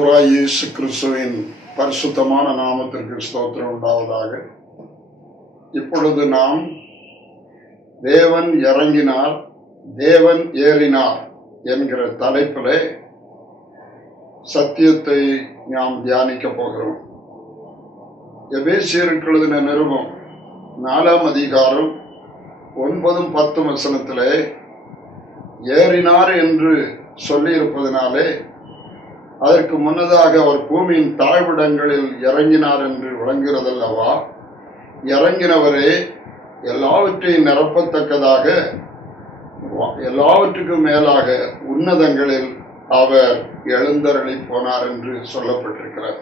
ஆண்டவராய் இயேசு கிறிஸ்துவின் பரிசுத்தமான நாமத்திற்கு ஸ்தோத்திரம் உண்டாவதாக. இப்பொழுது நாம் தேவன் இறங்கினார், தேவன் ஏறினார் என்கிற தலைப்பிலே சத்தியத்தை நாம் தியானிக்க போகிறோம். எபேசியருக்கு எழுதின நிருபம் 4ஆம் அதிகாரம் 9-10 வசனத்திலே ஏறினார் என்று சொல்லியிருப்பதனாலே அதற்கு முன்னதாக அவர் பூமியின் தாழ்விடங்களில் இறங்கினார் என்று விளங்குகிறதல்லவா. இறங்கினவரே எல்லாவற்றையும் நிரப்பத்தக்கதாக எல்லாவற்றுக்கும் மேலாக உன்னதங்களில் அவர் எழுந்தருளி போனார் என்று சொல்லப்பட்டிருக்கிறார்.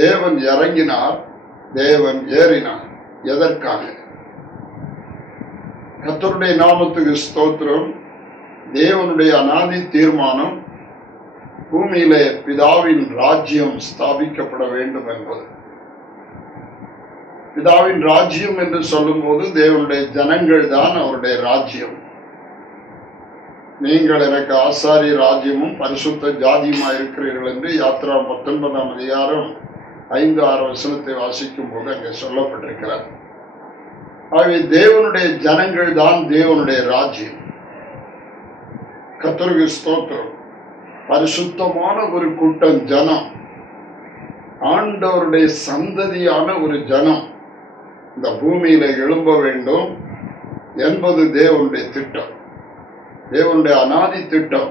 தேவன் இறங்கினார், தேவன் ஏறினார். எதற்காக? கர்த்தருடைய நாமத்துக்கு ஸ்தோத்திரம். தேவனுடைய அநாதி தீர்மானம் பூமியிலே பிதாவின் ராஜ்யம் ஸ்தாபிக்கப்பட வேண்டும் என்பது. பிதாவின் ராஜ்யம் என்று சொல்லும் போது தேவனுடைய ஜனங்கள் தான் அவருடைய ராஜ்யம். நீங்கள் எனக்கு ஆசாரி ராஜ்யமும் பரிசுத்த ஜாதியுமா இருக்கிறீர்கள் என்று யாத்திரா 19ஆம் அதிகாரம் 5-6 வசனத்தை வாசிக்கும் போது அங்கே சொல்லப்பட்டிருக்கிறார். ஆகவே தேவனுடைய ஜனங்கள் தான் தேவனுடைய ராஜ்யம். கர்த்தருக்கு ஸ்தோத்திரம். பரிசுத்தமான ஒரு கூட்டம் ஜனம், ஆண்டவருடைய சந்ததியான ஒரு ஜனம் இந்த பூமியில எழும்ப வேண்டும் என்பது தேவனுடைய திட்டம், தேவனுடைய அநாதி திட்டம்.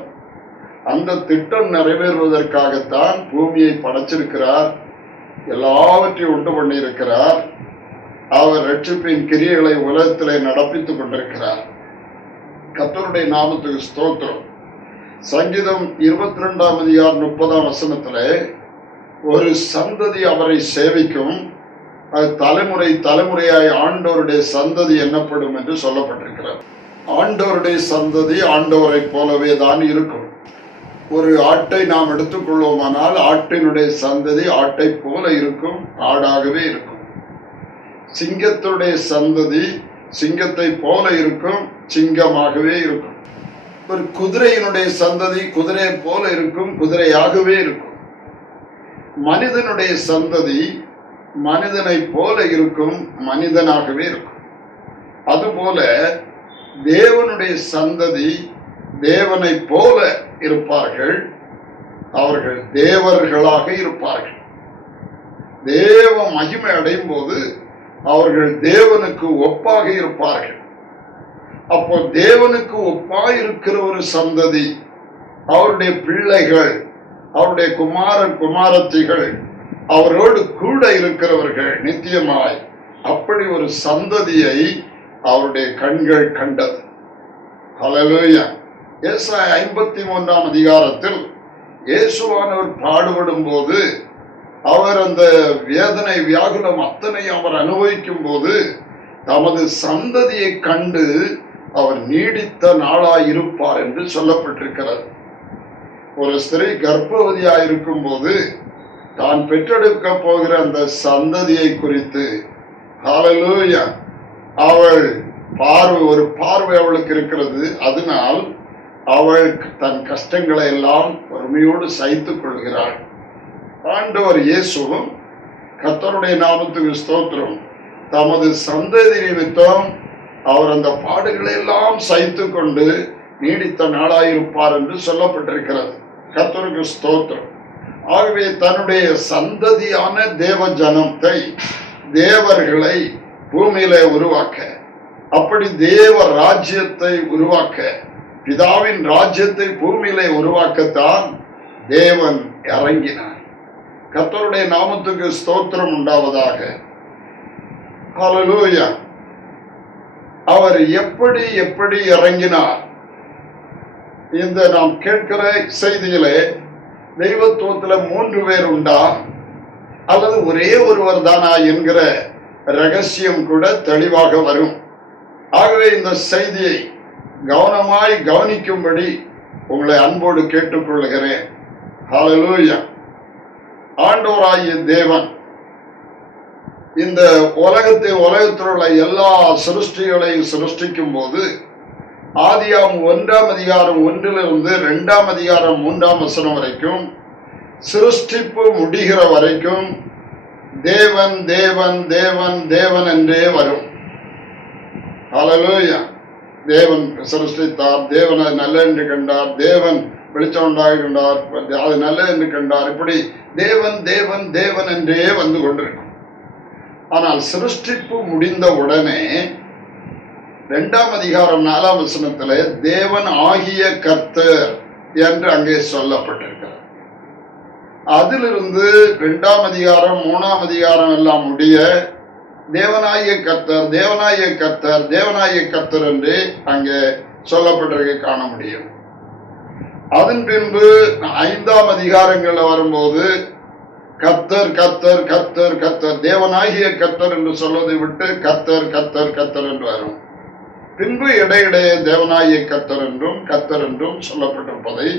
அந்த திட்டம் நிறைவேறுவதற்காகத்தான் பூமியை படைச்சிருக்கிறார், எல்லாவற்றையும் உண்டு பண்ணியிருக்கிறார். அவர் ரட்சிப்பின் கிரியைகளை உலகத்திலே நடப்பித்துக் கொண்டிருக்கிறார். கர்த்தருடைய நாமத்துக்கு ஸ்தோத்திரம். சங்கீதம் 22ஆம் அதிகாரம் 30ஆம் வசனத்திலே ஒரு சந்ததி அவரை சேவிக்கும், அது தலைமுறை தலைமுறையாய் ஆண்டவருடைய சந்ததி என்னப்படும் என்று சொல்லப்பட்டிருக்கிறார். ஆண்டவருடைய சந்ததி ஆண்டவரை போலவே தான் இருக்கும். ஒரு ஆட்டை நாம் எடுத்துக்கொள்வோமானால் ஆட்டினுடைய சந்ததி ஆட்டை போல இருக்கும், ஆடாகவே இருக்கும். சிங்கத்துடைய சந்ததி சிங்கத்தை போல இருக்கும், சிங்கமாகவே இருக்கும். ஒரு குதிரையினுடைய சந்ததி குதிரையை போல இருக்கும், குதிரையாகவே இருக்கும். மனிதனுடைய சந்ததி மனிதனை போல இருக்கும், மனிதனாகவே இருக்கும். அதுபோல தேவனுடைய சந்ததி தேவனை போல இருப்பார்கள், அவர்கள் தேவர்களாக இருப்பார்கள். தேவ மகிமை அடையும் போது அவர்கள் தேவனுக்கு ஒப்பாக இருப்பார்கள். அப்போ தேவனுக்கு ஒப்பாய் இருக்கிற ஒரு சந்ததி, அவருடைய பிள்ளைகள், அவருடைய குமாரன் குமாரத்திகள், அவரோடு கூட இருக்கிறவர்கள் நித்தியமாய், அப்படி ஒரு சந்ததியை அவருடைய கண்கள் கண்டது. ஹல்லேலூயா. ஏசாயா 53ஆம் அதிகாரத்தில் இயேசுவானவர் பாடுபடும் போது, அவர் அந்த வேதனை வியாகுலம் அத்தனை அவர் அனுபவிக்கும் போது தமது சந்ததியை கண்டு அவர் நீடித்த நாளாயிருப்பார் என்று சொல்லப்பட்டிருக்கிறது. ஒரு ஸ்திரீ கர்ப்பவதியாயிருக்கும் போது தான் பெற்றெடுக்க போகிற அந்த சந்ததியை குறித்து ஹல்லேலூயா அவள் ஒரு பார்வை அவளுக்கு இருக்கிறது. அதனால் அவள் தன் கஷ்டங்களை எல்லாம் பொறுமையோடு சகித்துக் கொள்கிறாள். ஆண்டவர் இயேசுவும் கர்த்தருடைய நாமத்துக்கு ஸ்தோத்திரம் தமது சந்ததி நிமித்தம் அவர் அந்த பாடுகளை எல்லாம் சகித்து கொண்டு நீடித்த நாளாயிருப்பார் என்று சொல்லப்பட்டிருக்கிறது. கர்த்தருக்கு ஸ்தோத்திரம். ஆகவே தன்னுடைய சந்ததியான தேவ ஜனத்தை, தேவர்களை பூமியிலே உருவாக்க, அப்படி தேவ ராஜ்யத்தை உருவாக்க, பிதாவின் ராஜ்யத்தை பூமியிலே உருவாக்கத்தான் தேவன் இறங்கினார். கர்த்தருடைய நாமத்துக்கு ஸ்தோத்திரம் உண்டாவதாக. ஹல்லேலூயா. அவர் எப்படி எப்படி இறங்கினார்? இந்த நாம் கேட்கிற செய்தியிலே தெய்வத்துவத்துல 3 பேர் உண்டா அல்லது ஒரே ஒருவர் தானா என்கிற ரகசியம் கூட தெளிவாக வரும். ஆகவே இந்த செய்தியை கவனமாய் கவனிக்கும்படி உங்களை அன்போடு கேட்டுக்கொள்கிறேன். ஹல்லேலூயா. ஆண்டவராகிய தேவன் இந்த உலகத்தில் உள்ள எல்லா சிருஷ்டிகளையும் சிருஷ்டிக்கும் போது ஆதியாகமம் 1ஆம் அதிகாரம் 1 2ஆம் அதிகாரம் 3ஆம் வசனம் வரைக்கும் சிருஷ்டிப்பு முடிகிற வரைக்கும் தேவன் தேவன் தேவன் தேவன் என்றே வரும். ஹல்லேலூயா. தேவன் சிருஷ்டித்தார், தேவன் அது நல்ல என்று கண்டார், தேவன் வெளிச்சம் உண்டாகின்றார், அது நல்ல என்று கண்டார். இப்படி தேவன் தேவன் தேவன் என்றே வந்து கொண்டிருக்கும். ஆனால் சிருஷ்டிப்பு முடிந்த உடனே 2ஆம் அதிகாரம் 4ஆம் வசனத்திலே தேவன் ஆகிய கர்த்தர் என்று அங்கே சொல்லப்பட்டிருக்கிறார். அதிலிருந்து 2ஆம் அதிகாரம் 3ஆம் அதிகாரம் எல்லாம் முடிய தேவனாகிய கர்த்தர் தேவனாகிய கர்த்தர் தேவனாகிய கர்த்தர் என்று அங்கே சொல்லப்பட்டிருக்க காண முடியும். அதன் பின்பு 5ஆம் அதிகாரங்கள்ல வரும்போது கர்த்தர் கர்த்தர் கர்த்தர் கர்த்தர் தேவனாகிய கர்த்தர் என்று சொல்வதை விட்டு கர்த்தர் கர்த்தர் கர்த்தர் என்று வரும். பின்பு இடையிடையே தேவனாகிய கர்த்தர் என்றும் சொல்லப்பட்டிருப்பதை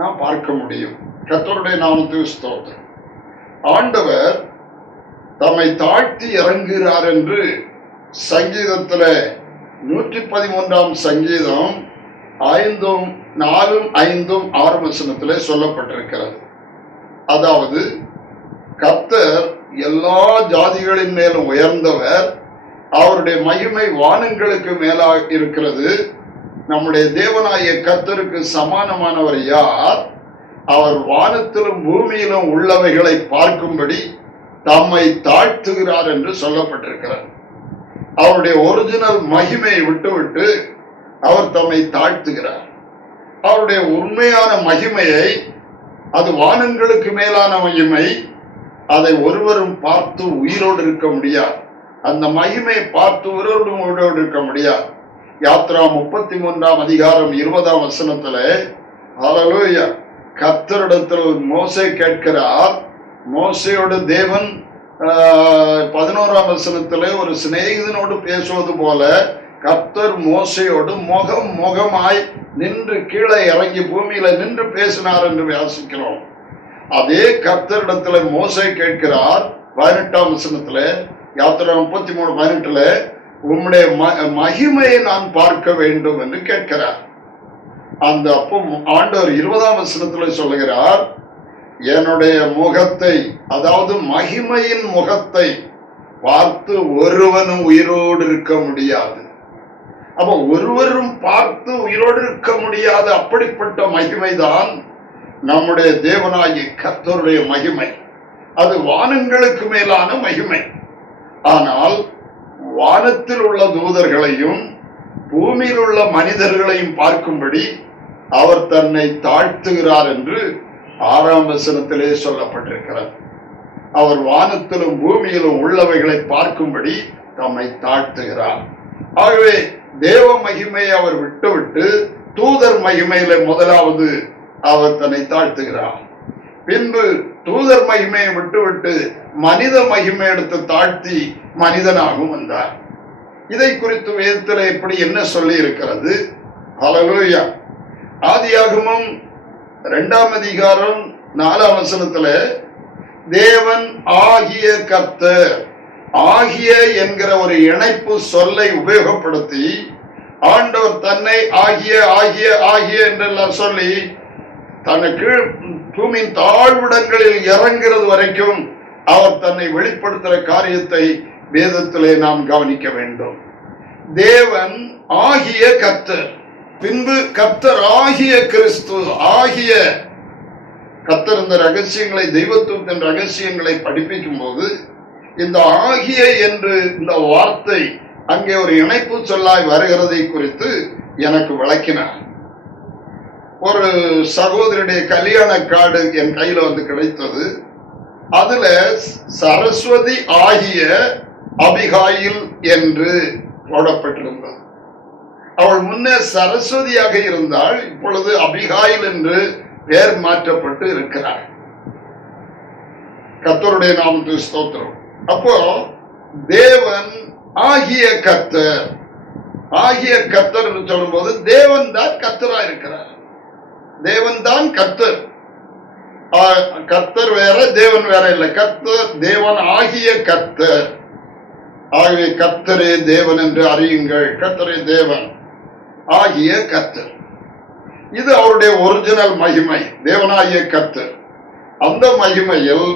நாம் பார்க்க முடியும். கர்த்தருடைய நாமத்துக்கு ஸ்தோத்திரம். ஆண்டவர் தம்மை தாழ்த்தி இறங்குகிறார் என்று சங்கீதத்துல 113ஆம் சங்கீதம் 5, 4, 5, 6 வசனத்திலே சொல்லப்பட்டிருக்கிறது. அதாவது கர்த்தர் எல்லா ஜாதிகளின் மேலும் உயர்ந்தவர், அவருடைய மகிமை வானங்களுக்கு மேலாக இருக்கிறது. நம்முடைய தேவனாகிய கர்த்தருக்கு சமானமானவர் யார்? அவர் வானத்திலும் பூமியிலும் உள்ளவைகளை பார்க்கும்படி தம்மை தாழ்த்துகிறார் என்று சொல்லப்பட்டிருக்கிறார். அவருடைய ஒரிஜினல் மகிமையை விட்டுவிட்டு அவர் தம்மை தாழ்த்துகிறார். அவருடைய உண்மையான மகிமையை, அது வானங்களுக்கு மேலான மகிமை, அதை ஒருவரும் பார்த்து உயிரோடு இருக்க முடியாது. அந்த மகிமையை பார்த்து உயிரோடு இருக்க முடியாது. யாத்ரா 33ஆம் அதிகாரம் 20ஆம் வசனத்துல ஹல்லேலூயா, கர்த்தரிடத்தில் மோசே கேட்கிறார். மோசேயோடு தேவன் 11ஆம் வசனத்திலே ஒரு சிநேகிதனோடு பேசுவது போல கர்த்தர் மோசேயோடு முகமாய் நின்று கீழே இறங்கி பூமியில நின்று பேசினார் என்று வாசிக்கிறோம். அதே கர்த்தரிடத்துல மோசே கேட்கிறார் 18ஆம் வசனத்துல, யாத்திரா 33:18, உம்முடைய மகிமையை நான் பார்க்க வேண்டும் என்று கேட்கிறார். அந்த அப்போ ஆண்டவர் 20ஆம் வசனத்துல சொல்லுகிறார், என்னுடைய முகத்தை, அதாவது மகிமையின் முகத்தை பார்த்து ஒருவனும் உயிரோடு இருக்க முடியாது. அப்ப ஒருவரும் பார்த்து உயிரோடு இருக்க முடியாது. அப்படிப்பட்ட மகிமைதான் நம்முடைய தேவனாகிய கர்த்தருடைய மகிமை. அது வானங்களுக்கு மேலான மகிமை. ஆனால் வானத்தில் உள்ள தூதர்களையும் பூமியில் உள்ள மனிதர்களையும் பார்க்கும்படி அவர் தன்னை தாழ்த்துகிறார் என்று 6ஆம் வசனத்திலே சொல்லப்பட்டிருக்கிறது. அவர் வானத்திலும் பூமியிலும் உள்ளவைகளை பார்க்கும்படி தம்மை தாழ்த்துகிறார். ஆகவே தேவ மகிமையை அவர் விட்டுவிட்டு தூதர் மகிமையில முதலாவது அவர் தன்னை தாழ்த்துகிறார். பின்பு தூதர் மகிமையை விட்டுவிட்டு மனித மகிமை எடுத்து தாழ்த்தி மனிதனாகவும் வந்தார். இதை குறித்து வேதத்தில் எப்படி என்ன சொல்லி இருக்கிறது? ஹல்லேலூயா. ஆதியாகமம் 2ஆம் அதிகாரம் 4ஆம் வசனத்துல தேவன் ஆகிய கர்த்தர், ஆகிய என்கிற ஒரு இணைப்பு சொல்லை உபயோகப்படுத்தி ஆண்டவர் தன்னை ஆகிய ஆகிய ஆகிய என்றெல்லாம் சொல்லி தனக்கு பூமியின் தாழ்விடங்களில் இறங்கிறது வரைக்கும் அவர் தன்னை வெளிப்படுத்துகிற காரியத்தை வேதத்திலே நாம் கவனிக்க வேண்டும். தேவன் ஆகிய கர்த்தர், பின்பு கர்த்தர் ஆகிய கிறிஸ்து, ஆகிய கர்த்தர் இந்த ரகசியங்களை, தெய்வத்துவத்தின் ரகசியங்களை படிப்பிக்கும் போது இந்த ஆகிய என்று இந்த வார்த்தை அங்கே ஒரு இணைப்பு சொல்லாய் வருகிறதை குறித்து எனக்கு விளக்கினார். ஒரு சகோதரியுடைய கல்யாண கார்டு என் கையில வந்து கிடைத்தது. அதுல சரஸ்வதி ஆகிய அபிகாயில் என்று போடப்பட்டிருந்தது. அவள் முன்னே சரஸ்வதியாக இருந்தால், இப்பொழுது அபிகாயில் என்று பெயர் மாற்றப்பட்டு இருக்கிறார். கர்த்தருடைய நாமத்துக்கு ஸ்தோத்திரம். அப்போ தேவன் ஆகிய கர்த்தர், ஆகிய கர்த்தர் என்று சொல்லும் போது தேவன் தான் கர்த்தரா இருக்கிறார். தேவன் தான் கர்த்தர். கர்த்தர் வேற, தேவன் வேற இல்லை. கர்த்தர் தேவன் ஆகிய கர்த்தர். ஆகவே கர்த்தரே தேவன் என்று அறியுங்கள். கர்த்தரே தேவன் ஆகிய கர்த்தர். இது அவருடைய ஒரிஜினல் மகிமை, தேவனாகிய கர்த்தர். அந்த மகிமையில்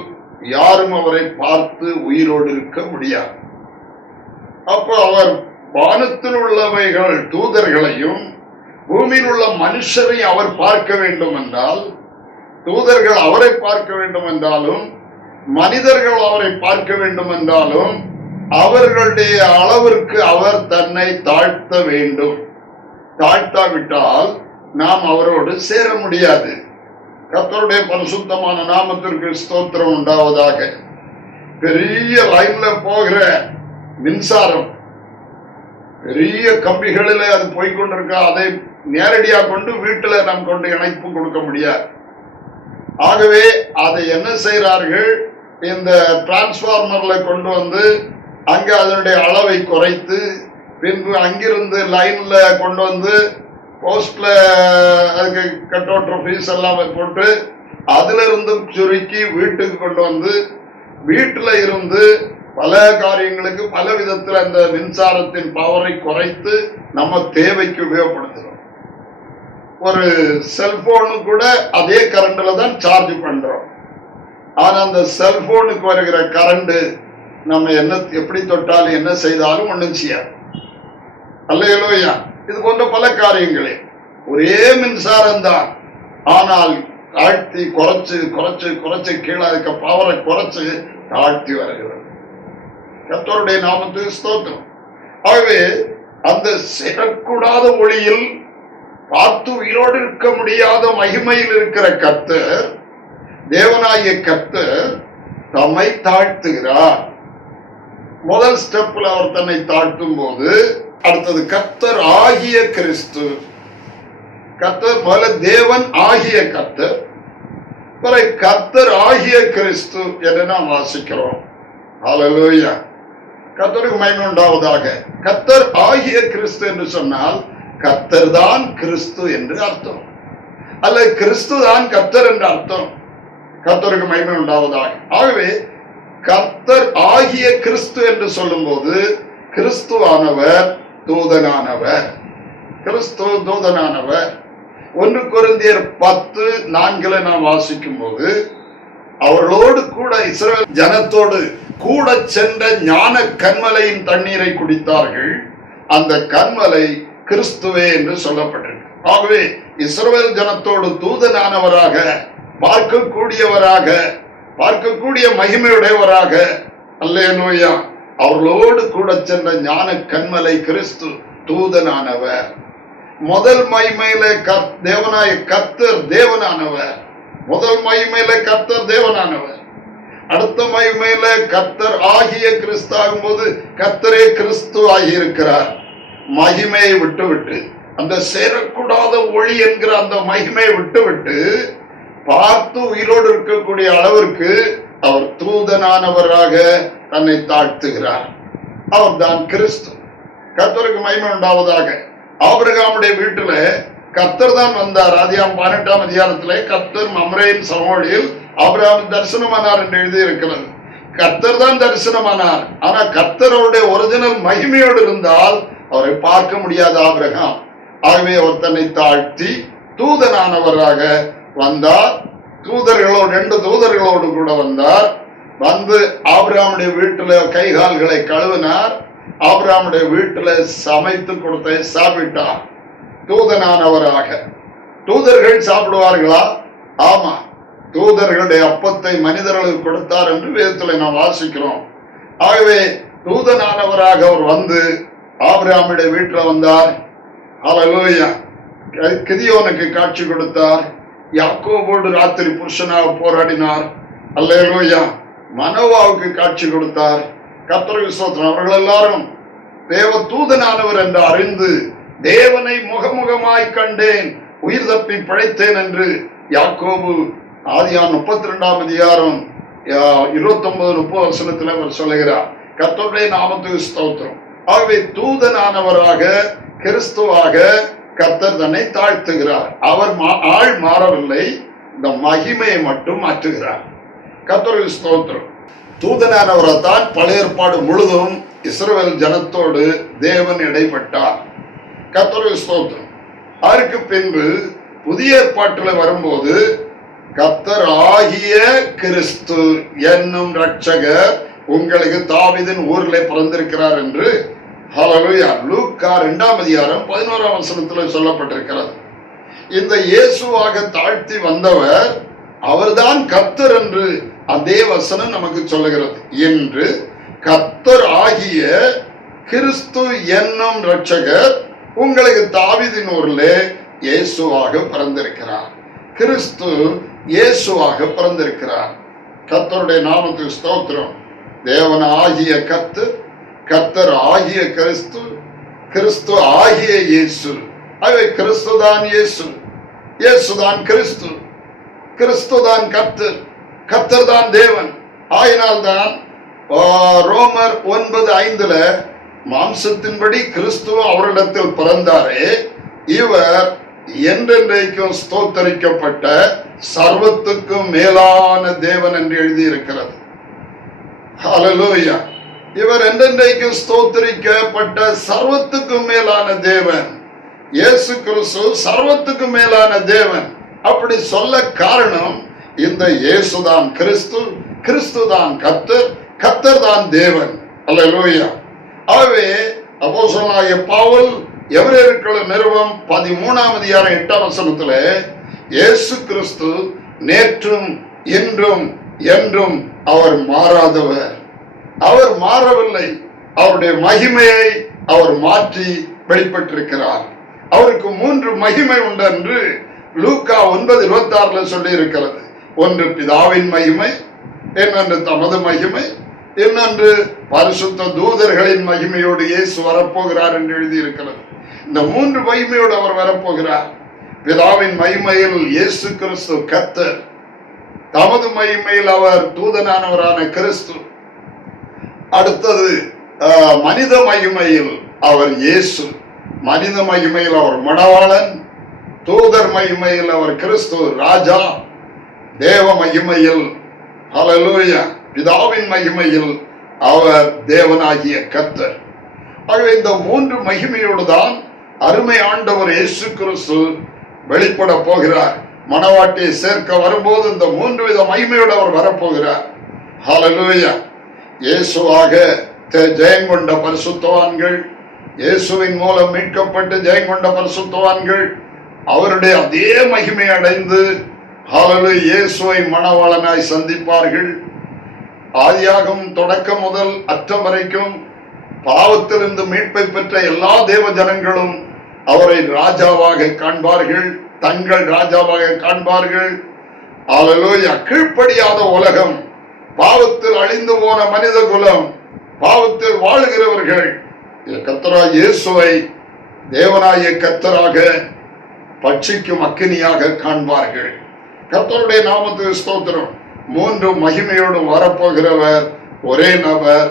யாரும் அவரை பார்த்து உயிரோடு இருக்க முடியாது. அப்போ அவர் வானத்தில் உள்ளவைகள் தூதர்களையும் பூமியில் உள்ள மனுஷரை அவர் பார்க்க வேண்டும் என்றால், தூதர்கள் அவரை பார்க்க வேண்டும் என்றாலும் மனிதர்கள் அவரை பார்க்க வேண்டும் என்றாலும் அவர்களுடைய அளவிற்கு அவர் தன்னை தாழ்த்த வேண்டும். தாழ்த்தாவிட்டால் நாம் அவரோடு சேர முடியாது. கர்த்தருடைய பரிசுத்தமான நாமத்திற்கு ஸ்தோத்திரம் உண்டாவதாக. பெரிய லைன்ல போகிற மின்சாரம், பெரிய கம்பிகளில் அது போய்கொண்டிருக்க, அதை நேரடியாக கொண்டு வீட்டுல நாம் கொண்டு இணைப்பு கொடுக்க முடியாது. ஆகவே அதை என்ன செய்கிறார்கள், இந்த டிரான்ஸ்பார்மர்ல கொண்டு வந்து அங்க அதனுடைய அளவை குறைத்து பின்பு அங்கிருந்து லைன்ல கொண்டு வந்து போஸ்ட்ல அதுக்கு கட் அவுட் ஃபீஸ் எல்லாம் போட்டு அதுல இருந்து சுருக்கி வீட்டுக்கு கொண்டு வந்து வீட்டுல இருந்து பல காரியங்களுக்கு பல விதத்தில் அந்த மின்சாரத்தின் பவரை குறைத்து நம்ம தேவைக்கு உபயோகப்படுத்துறோம். ஒரு செல்போனு கூட அதே கரண்ட்ல தான் சார்ஜ் பண்றோம். ஆனா அந்த செல்போனுக்கு வருகிற கரண்ட் நம்ம என்ன எப்படி தொட்டாலும் என்ன செய்தாலும் ஒண்ணும் செய்யாது. அல்லேலூயா. இது போன்ற பல காரியங்களே ஒரே மின்சாரம் தான், ஆனால் தாழ்த்தி குறைச்சு குறைச்சு குறைச்சு கீழே அதுக்கு பவரை குறைச்சு தாழ்த்தி வருகிறது. கர்த்தருடைய நாமத்துக்கு ஸ்தோத்திரம். ஆகவே அந்த சேரக்கூடாத ஒளியில் பார்த்து உயிரோடு இருக்க முடியாத மகிமையில் இருக்கிற கர்த்தர், தேவனாகிய கர்த்தர் தம்மை தாழ்த்துகிறார். முதல் ஸ்டெப்ல அவர் தன்னை தாழ்த்தும் போது அடுத்தது கர்த்தர் ஆகிய கிறிஸ்து. கர்த்தர் முதல்ல தேவன் ஆகிய கர்த்தர், கர்த்தர் ஆகிய கிறிஸ்து என்று நாம் வாசிக்கிறோம். ஹல்லேலூயா. கர்த்தருக்கு மகிமை உண்டாவதாக. கர்த்தர் ஆகிய கிறிஸ்து என்று சொன்னால் கர்த்தர் தான் கிறிஸ்து என்று அர்த்தம், அல்ல கிறிஸ்து தான் கர்த்தர் என்று அர்த்தம். கர்த்தருக்கு மகிமை உண்டாவதாக. ஆகவே கர்த்தர் ஆகிய கிறிஸ்து என்று சொல்லும் போது கிறிஸ்துவானவர் தூதனானவர். கிறிஸ்து தூதனானவர். 1 கொரிந்தியர் 10:4 நாம் வாசிக்கும் போது, அவர்களோடு கூட இஸ்ரவேல் ஜனத்தோடு கூட சென்ற ஞான கன்மலையின் தண்ணீரை குடித்தார்கள். அந்த கன்மலை கிறிஸ்துவே என்று சொல்லப்பட்டிருக்கு. ஆகவே இஸ்ரவேல் ஜனத்தோடு தூதனானவராக, பார்க்கக்கூடியவராக, பார்க்கக்கூடிய மகிமையுடையவராக, அல்லேலூயா, அவர்களோடு கூட சென்ற ஞான கன்மலை கிறிஸ்து தூதனானவர். முதல் மகிமையில தேவனாய கர்த்தர் தேவனானவர். முதல் மகிமையில கர்த்தர் தேவனானவர். அடுத்த மகிமையில கர்த்தர் ஆகிய கிறிஸ்து ஆகும் போது கர்த்தரே கிறிஸ்து ஆகி இருக்கிறார். மகிமையை விட்டுவிட்டு, அந்த சேரக்கூடாத ஒளி என்கிற அந்த மகிமையை விட்டுவிட்டு பார்த்து உயிரோடு இருக்கக்கூடிய அளவிற்கு அவர் தூதனானவராக தன்னை தாழ்த்துகிறார். அவர் தான் கிறிஸ்து. கர்த்தருக்கு மகிமை உண்டாவதாக. ஆபிரகாமுடைய வீட்டுல கர்த்தர் தான் வந்தார். ஆதியாகமம் 18ஆம் அதிகாரத்திலே கர்த்தர் மம்ரேயின் சமவெளியில் ஆபிரகாமுக்கு தரிசனமானார் என்று எழுதி இருக்கிறது. கர்த்தர் தான் தரிசனமானார். ஆனா கர்த்தருடைய ஒரிஜினல் மகிமையோடு இருந்தால் அவரை பார்க்க முடியாத ஆபிரகாம். ஆகவே அவர் தன்னை தாழ்த்தி தூதனானவராக வந்தார். தூதர்களோடு 2 தூதர்களோடு கூட வந்தார். வந்து ஆபிரகாமுடைய வீட்டுல கைகால்களை கழுவினார். ஆபிரகாமுடைய வீட்டுல சமைத்து கொடுத்த சாப்பிட்டார் தூதனானவராக. தூதர்கள் சாப்பிடுவார்களா? ஆமா, தூதர்களுடைய அப்பத்தை மனிதர்களுக்கு கொடுத்தார் என்று வேதத்தில் நாம் வாசிக்கிறோம். ஆகவே தூதனானவராக அவர் வந்து ஆபிரகாமுடைய வீட்டில் வந்தார். ஹல்லேலூயா. கிதியோனுக்கு காட்சி கொடுத்தார். யாக்கோபோடு ராத்திரி புருஷனாக போராடினார். அல்லேலூயா. மனோவாவுக்கு காட்சி கொடுத்தார். கர்த்தருக்கு ஸ்தோத்திரம். அவர்கள் எல்லாரும் தேவ தூதனானவர் என்று அறிந்து தேவனை முகமுகமாய் கண்டேன், உயிர் தப்பி பிழைத்தேன் என்று யாக்கோபு ஆதியாகமம் 32ஆம் அதிகாரம் 29-30 அவர் சொல்லுகிறார். கர்த்தருடைய நாமத்துக்கு ஸ்தோத்திரம். ஆகவே தூதனானவராக கிறிஸ்துவாக கர்த்தர் தன்னை தாழ்த்துகிறார். அவர் ஆள் மாறவில்லை, இந்த மகிமையை மட்டும் மாற்றுகிறார். கர்த்தருக்கு ஸ்தோத்திரம். தூதனானவரைத்தான் பழைய ஏற்பாடு முழுதும் இஸ்ரவேல் ஜனத்தோடு தேவன் இடைப்பட்டார். கர்த்தருக்கு ஸ்தோத்திரம். அதற்கு பின்பு புதிய ஏற்பாட்டில் வரும்போது கர்த்தர் ஆகிய கிறிஸ்து என்னும் ரட்சகர் உங்களுக்கு தாவீதின் ஊரிலே பிறந்திருக்கிறார் என்று ஹல்லேலூயா லூக்கா 2ஆம் அதிகாரம் 11ஆம் வசனத்தில் சொல்லப்பட்டிருக்கிறது. இந்த இயேசுவாக தாழ்த்தி வந்தவர் அவர்தான் கர்த்தர் என்று அதே வசனம் நமக்கு சொல்லுகிறது. என்று கர்த்தர் ஆகிய கிறிஸ்து என்னும் ரட்சகர் உங்களுக்கு தாவீதின் ஊரிலே இயேசுவாக பிறந்திருக்கிறார். கிறிஸ்து இயேசுவாக பிறந்திருக்கிறார். கர்த்தருடைய நாமத்துக்கு ஸ்தோத்திரம். தேவன் ஆகிய கர்த்தர், கர்த்தர் ஆகிய கிறிஸ்து, கிறிஸ்து ஆகிய இயேசு. அவை கிறிஸ்துதான் இயேசு, இயேசுதான் கிறிஸ்து, கிறிஸ்துதான் கர்த்தர், கர்த்தர் தான் தேவன். ஆயினால்தான் ரோமர் 9:5 மாம்சத்தின்படி கிறிஸ்துவ அவரிடத்தில் பிறந்தாரே, இவர் என்றென்றைக்கும் ஸ்தோத்தரிக்கப்பட்ட சர்வத்துக்கும் மேலான தேவன் என்று எழுதியிருக்கிறது. ஹல்லேலூயா. இவர் என்றென்றைக்கும் ஸ்தோத்தரிக்கப்பட்ட சர்வத்துக்கும் மேலான தேவன். இயேசு கிறிஸ்து சர்வத்துக்கும் மேலான தேவன். அப்படி சொல்ல காரணம், இந்த இயேசுதான் கிறிஸ்து, கிறிஸ்துதான் கர்த்தர், கர்த்தர் தான் தேவன். ஹல்லேலூயா. ஆகவே அப்போஸ்தலனாகிய பவுல் எபிரேயர் நிருபம் 13ஆம் அதிகாரம் 8ஆம் வசனத்திலே இயேசு கிறிஸ்து நேற்றும் இன்றும் என்றும் அவர் மாறாதவர். அவர் மாறவில்லை. அவருடைய மகிமையை அவர் மாற்றி வெளிப்பட்டிருக்கிறார். அவருக்கு 3 மகிமை உண்டு என்று லூக்கா 9:26 சொல்லி இருக்கிறது. ஒன்று பிதாவின் மகிமை, இன்னொன்று தமது மகிமை, இன்னொன்று பரிசுத்த தூதர்களின் மகிமையோடு இயேசு வரப்போகிறார் என்று எழுதியிருக்கிறது. இந்த 3 மகிமையோடு அவர் வரப்போகிறார். பிதாவின் மகிமையில் இயேசு கிறிஸ்து கர்த்தர், தமது மகிமையில் அவர் தூதனானவரான கிறிஸ்து, அடுத்தது மனித மகிமையில் அவர் இயேசு, மனித மகிமையில் அவர் மணவாளன், தூதர் மகிமையில் அவர் கிறிஸ்து ராஜா, தேவ மகிமையில் ஹல்லேலூயா பிதாவின் மகிமையில் அவர் தேவனாகிய கர்த்தர். ஆகவே இந்த 3 மகிமையோடு தான் அருமை ஆண்டவர் இயேசு கிறிஸ்து வெளிப்பட போகிறார். மணவாட்டியை சேர்க்க வரும்போது இந்த 3 வித மகிமையோடு அவர் வரப்போகிறார். ஹல்லேலூயா. இயேசுவாக ஜெயம் கொண்ட பரிசுத்தவான்கள், இயேசுவின் மூலம் மீட்கப்பட்டு ஜெயம் கொண்ட பரிசுத்தவான்கள் அவருடைய அதே மகிமை அடைந்து ஹல்லேலூயா இயேசுவை மணவாளனாய் சந்திப்பார்கள். ஆதியாகமம் தொடக்கம் முதல் அற்றம் வரைக்கும் பாவத்திலிருந்து மீட்பை பெற்ற எல்லா தேவ ஜனங்களும் அவரை ராஜாவாக காண்பார்கள், தங்கள் ராஜாவாக காண்பார்கள். ஹல்லேலூயா. கீழ்ப்படியாத உலகம், பாவத்தில் அழிந்து போன மனித குலம், பாவத்தில் வாழுகிறவர்கள் கர்த்தராகிய இயேசுவை தேவனாகிய கர்த்தராக பட்சிக்கும் அக்கினியாக காண்பார்கள். கர்த்தருடைய நாமத்துக்கு ஸ்தோத்திரம். 3 மகிமையோடு வரப்போகிறவர் ஒரே நபர்,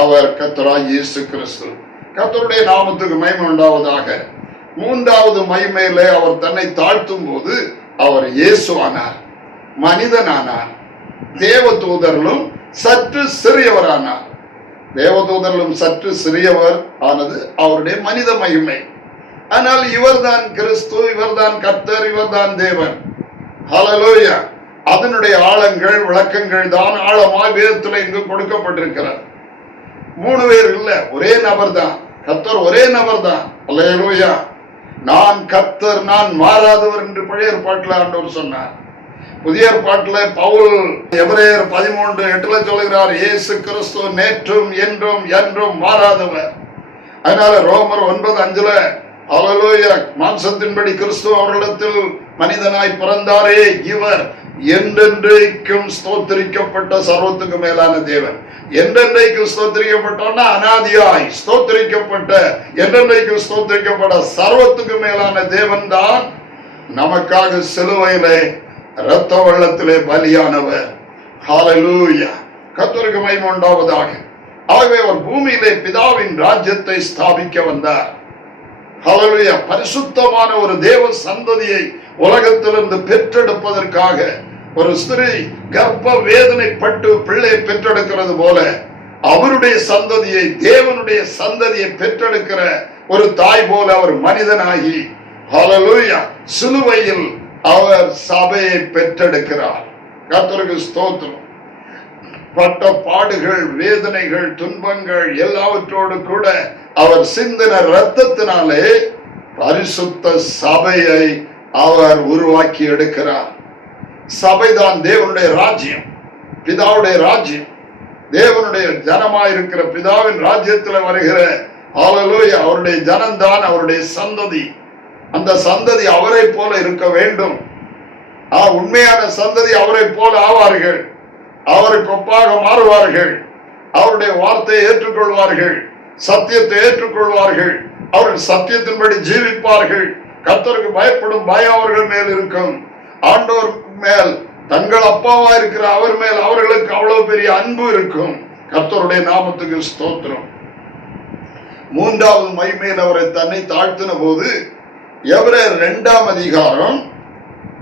அவர் கர்த்தராகிய இயேசு கிறிஸ்து. கர்த்தருடைய நாமத்துக்கு மகிமை உண்டாவதாக. 3வது மகிமையிலே அவர் தன்னை தாழ்த்தும் போது அவர் இயேசுவானார், மனிதனானார். தேவதூதர்களும் சற்று சிறியவரானார். தேவதூதர்களும் சற்று சிறியவர் ஆனது அவருடைய மனித மகிமை. ஆனால் இவர்தான் கிறிஸ்து, இவர்தான் கர்த்தர், இவர்தான் தேவன். ஹல்லேலூயா. அதனுடைய ஆழங்கள் விளக்கங்கள் தான் ஆழமாய் வேதத்தில் இங்கு கொடுக்கப்பட்டிருக்கிறது. 3 பேர் இல்ல, ஒரே நபர் தான் கர்த்தர், ஒரே நபர் தான். ஹல்லேலூயா. நான் கர்த்தர், நான் மாறாதவர் என்று பழைய ஏற்பாட்டில் ஆண்டவர் சொன்னார். புதிய ஏற்பாட்டில் பவுல் எபிரேயர் 13:8 சொல்லுகிறார், இயேசு கிறிஸ்து நேற்றும் என்றும் என்றும் மாறாதவர். அதனால ரோமர் 9:5 ஹல்லேலூயா மாம்சத்தின்படி கிறிஸ்து அவர்களிடத்தில் மனிதனாய் பிறந்தாரே, இவர் என்றென்றைக்கும் ஸ்தோத்திரிக்கப்பட்ட சர்வத்துக்கு மேலான தேவன். என்றென்றைக்கும் ஸ்தோத்திரிக்கப்பட்டோம்னா அனாதியாய் ஸ்தோத்திரிக்கப்பட்ட, என்றென்றைக்கும் ஸ்தோத்திரிக்கப்பட்ட சர்வத்துக்கு மேலான தேவன் தான் நமக்காக சிலுவையிலே இரத்த வெள்ளத்திலே பலியானவர். ஹல்லேலூயா. கர்த்தருக்கு மகிமை உண்டாவதாக. ஆகவே அவர் பூமியிலே பிதாவின் ராஜ்யத்தை ஸ்தாபிக்க வந்தார். ஹல்லேலூயா. பரிசுத்தமான ஒரு தேவ சந்ததியை உலகத்திலிருந்து பெற்றெடுப்பதற்காக ஒரு ஸ்திரீ கர்ப்ப வேதனைப்பட்டு பிள்ளை பெற்றெடுக்கிறது போல அவருடைய சந்ததியை, தேவனுடைய சந்ததியை பெற்றெடுக்கிற ஒரு தாய் போல அவர் மனிதனாகி ஹல்லேலூயா சிலுவையில் அவர் சபையை பெற்றெடுக்கிறார். கர்த்தருக்கு ஸ்தோத்திரம். பட்ட பாடுகள், வேதனைகள், துன்பங்கள் எல்லாவற்றோடு கூட அவர் சிந்தின இரத்தத்தினாலே பரிசுத்த சபையை அவர் உருவாக்கி எடுக்கிறார். சபைதான் தேவனுடைய ராஜ்யம், பிதாவுடைய ராஜ்யம். தேவனுடைய ஜனமாயிருக்கிற பிதாவின் ராஜ்யத்தில் வருகிற ஹல்லேலூயா அவருடைய ஜனம்தான் அவருடைய சந்ததி. அந்த சந்ததி அவரை போல இருக்க வேண்டும். உண்மையான சந்ததி அவரை போல ஆவார்கள். அவருக்கு ஒப்பாக மாறுவார்கள். அவருடைய வார்த்தையை ஏற்றுக்கொள்வார்கள், சத்தியத்தை ஏற்றுக்கொள்வார்கள். அவர்கள் சத்தியத்தின்படி ஜீவிப்பார்கள். கர்த்தருக்கு பயப்படும் பயம் அவர்கள் மேல் இருக்கும். ஆண்டவர் மேல், தங்கள் அப்பாவா இருக்கிற அவர் மேல் அவர்களுக்கு அவ்வளவு பெரிய அன்பு இருக்கும். கர்த்தருடைய நாமத்துக்கு ஸ்தோத்திரம். மூன்றாவது மகிமையில் அவரை தன்னை தாழ்த்தின போது எபிரேயர் 2ஆம் அதிகாரம்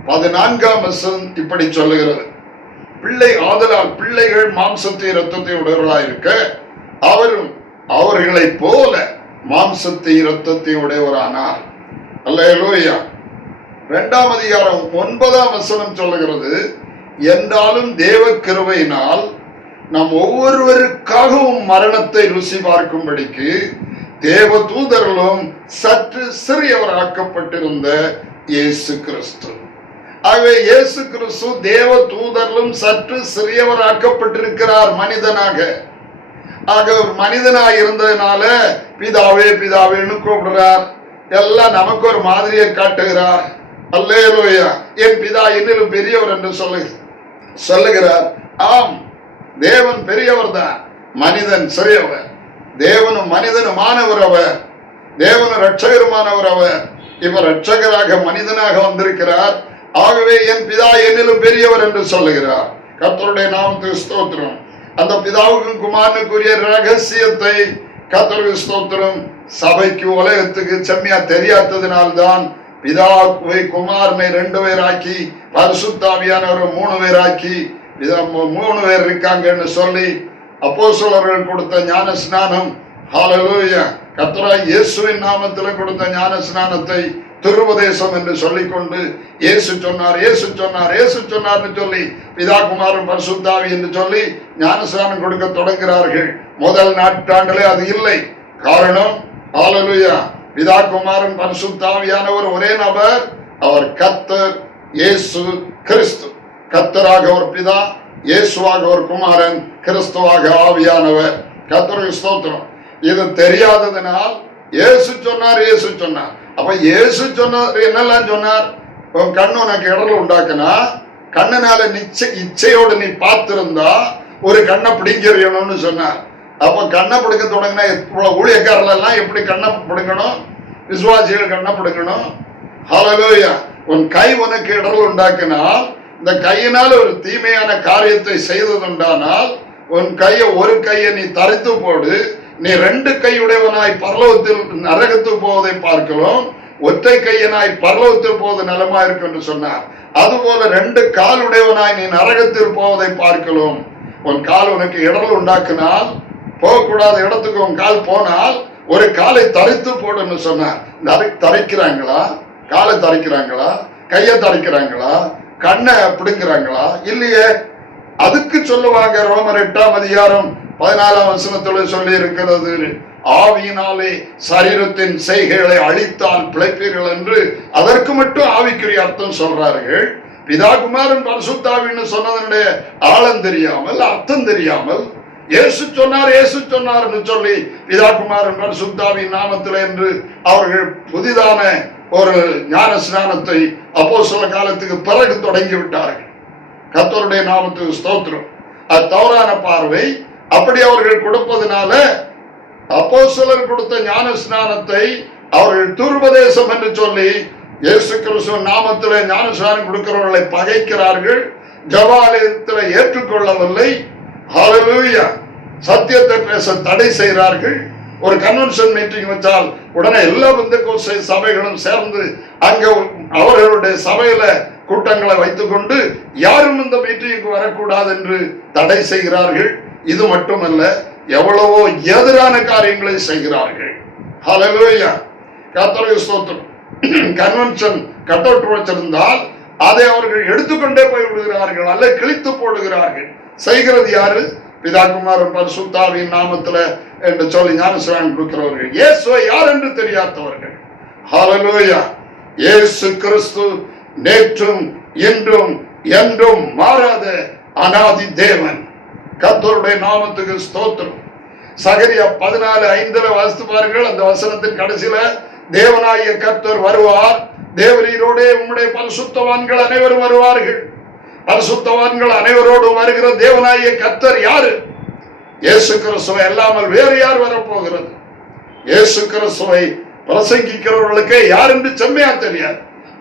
14ஆம் வசனம் இப்படி சொல்லுகிறது. பிள்ளை ஆதலால் பிள்ளைகள் மாம்சத்தை இரத்தத்தை உடையவர்களாயிருக்க அவரும் அவர்களை போல மாம்சத்தை இரத்தத்தை உடையவரானார். அல்லேலூயா. 2ஆம் அதிகாரம் 9ஆம் வசனம் சொல்லுகிறது, என்றாலும் தேவ கிருபையினால் நாம் ஒவ்வொருவருக்காகவும் மரணத்தை ருசி பார்க்கும்படிக்கு தேவ தூதர்களும் சற்று சிறியவராக்கப்பட்டிருந்த இயேசு கிறிஸ்து. ஆகவே இயேசு கிறிஸ்து தேவ தூதர்களும் சற்று சிறியவராக்கப்பட்டிருக்கிறார் மனிதனாக. ஆக ஒரு மனிதனாக இருந்ததுனால பிதாவே பிதாவேன்னு கூப்பிடுறார். எல்லாம் நமக்கு ஒரு மாதிரியை காட்டுகிறார். அல்லேலூயா. என் பிதா என்னிலும் பெரியவர் என்று சொல்லுகிறார். ஆம், தேவன் பெரியவர் தான், மனிதன் சிறியவர். தேவனும் மனிதனுமானவர் அவர். தேவனும் ரட்சகருமானவர் அவர். இவர் ரட்சகராக மனிதனாக வந்திருக்கிறார். ஆகவே என் பிதா என்னிலும் பெரியவர் என்று சொல்லுகிறார். கர்த்தருடைய நாமத்துக்கு ஸ்தோத்திரம். அந்த பிதாவுக்கும் குமாரனுக்குரிய ரகசியத்தை கர்த்தருக்கு ஸ்தோத்திரம் சபைக்கு உலகத்துக்கு செம்மையா தெரியாததினால்தான் பிதாவை குமாரனை 2 பேராக்கி பரிசுத்த ஆவியானவரை 3 பேராக்கி 3 பேர் இருக்காங்கன்னு சொல்லி அப்போஸ்தலர்கள் கொடுத்த ஞான ஸ்நானம், ஹல்லேலூயா, கர்த்தராகிய இயேசுவின் நாமத்தில் கொடுத்த ஞான ஸ்நானத்தை திருவுபதேசம் என்று சொல்லிக்கொண்டு இயேசு சொன்னார், இயேசு சொன்னார், இயேசு சொன்னார்னு சொல்லி பிதா குமாரன் பரிசுத்த ஆவி என்று சொல்லி ஞானஸ்நானம் கொடுக்க தொடங்குகிறார்கள். முதல் நாட்டாண்டிலே அது இல்லை. காரணம், ஹல்லேலூயா, பிதா குமாரன் பரிசுத்த ஆவியானவர் ஒரே நபர். அவர் கர்த்தர் இயேசு கிறிஸ்து. கர்த்தராக ஒரு பிதா, இயேசுவாக ஒரு குமாரன், கிறிஸ்துவாக ஆவியானவர். கர்த்தருக்கு ஸ்தோத்திரம். இது தெரியாததினால் இயேசு சொன்னார், இயேசு சொன்னார். அப்ப இயேசு சொன்னார் என்னெல்லாம் சொன்னார்? உன் கண்ணு உனக்கு இடர்ல உண்டாக்குனா, கண்ணனால இச்சையோடு நீ பார்த்திருந்தா ஒரு கண்ணை பிடிங்கணும்னு சொன்னார். அப்ப கண்ணை பிடிக்க தொடங்கினா ஊழியக்காரர்கள் எல்லாம் எப்படி கண்ணை பிடிக்கணும்? விசுவாசிகள் கண்ணை பிடிக்கணும். ஹல்லேலூயா. உன் கை உனக்கு இடர்ல உண்டாக்கினால், இந்த கையினால் ஒரு தீமையான காரியத்தை செய்ததுண்டானால் உன் கையை ஒரு கையை நீ தரித்து போடு. நீ 2 கையுடையவனாய் பரலோகத்தில் நரகத்துக்கு போவதை பார்க்கலாம், ஒற்றை கையனாய் பரலோகத்தில் போவது நலமா இருக்கு என்று சொன்னார். அதுபோல 2 காலுடையவனாய் நீ நரகத்தில் போவதை பார்க்கலாம். உன் கால் உனக்கு இடர்ல உண்டாக்கினால், போகக்கூடாத இடத்துக்கு உன் கால் போனால் ஒரு காலை தரித்து போடுன்னு சொன்னார். தரிக்கிறாங்களா? காலை தரிக்கிறாங்களா? கையை தரிக்கிறாங்களா? கண்ணை பிடுங்கிறாங்களா? இல்லையே. அதுக்கு சொல்லுவாங்க ரோமர் 8ஆம் அதிகாரம் 14ஆம் வசனத்துல சொல்லி இருக்கிறது, ஆவியினாலே சரீரத்தின் செய்கைகளை அழித்தால் பிழைப்பீர்கள் என்று. அதற்கு மட்டும் ஆவிக்குரிய அர்த்தம் சொல்றார்கள். பிதா குமாரன் பரிசுத்த ஆவின்னு சொன்னதனுடைய ஆழம் தெரியாமல், அர்த்தம் தெரியாமல், இயேசு சொன்னார், இயேசு சொன்னார் என்று சொல்லி பிதா குமாரன் பரிசுத்த ஆவியின் நாமத்தில் என்று அவர்கள் புதிதான ஒரு ஞான ஸ்நானத்தை அப்போஸ்தல காலத்துக்கு பிறகு தொடங்கி விட்டார்கள். கர்த்தருடைய நாமத்துக்கு ஸ்தோத்திரம். அது தவறான பார்வை. அப்படி அவர்கள் கொடுப்பதனால அப்போஸ்தலர் கொடுத்த ஞான ஸ்நானத்தை அவர்கள் துருபதேசம் என்று சொல்லி இயேசு கிறிஸ்துவின் நாமத்திலே ஞான ஸ்நானம் கொடுக்கிறவர்களை பகைக்கிறார்கள். ஜெபாலயத்தில் ஏற்றுக்கொள்ளவில்லை. ஹல்லேலூயா. சத்தியத்தை பேச தடை செய்கிறார்கள். ஒரு கன்வென்ஷன் மீட்டிங் வச்சால் உடனே எல்லா பெந்தெகோஸ்தே சபைகளும் சேர்ந்து அங்க அவர்களுடைய சபையில கூட்டங்களை வைத்துக் கொண்டு யாரும் இந்த மீட்டிங்கு வரக்கூடாது என்று தடை செய்கிறார்கள். இது மட்டுமல்ல, எவ்வளவோ எதிரான காரியங்களை செய்கிறார்கள். ஹல்லேலூயா. கர்த்தருக்கு ஸ்தோத்திரம். கன்வென்ஷன் கட் அவுட் வச்சிருந்தால் அதை அவர்கள் எடுத்துக்கொண்டே போய் விடுகிறார்கள், அல்ல கிழித்து போடுகிறார்கள். செய்கிறது யாரு? பிதாகுமாரன் பரிசுத்தாவின் நாமத்துல என்று சொல்லி ஞானஸ்நானம் கொடுக்கிறவர்கள், இயேசுவை யார் என்று தெரியாதவர்கள். ஹல்லேலூயா! இயேசு கிறிஸ்து நேற்றும் இன்றும் என்றும் மாறாத அனாதி தேவன். கர்த்தருடைய நாமத்துக்கு ஸ்தோத்திரம். சகரியா 14:5 வாசித்து பாருங்கள். அந்த வசனத்தின் கடைசியில தேவனாகிய கர்த்தர் வருவார், தேவரீரோடே உம்முடைய பரிசுத்தவான்கள் அனைவரும் வருவார்கள். பரிசுத்தவான்கள் அனைவரோடும் வருகிற தேவனாகிய கர்த்தர் யாரு? இயேசு கிறிஸ்துவை அல்லாமல் வேறு யார் வரப்போகிறது? இயேசு கிறிஸ்துவை பிரசங்கிக்கிறவர்களுக்கு யார் என்று செம்மையா தெரியாது.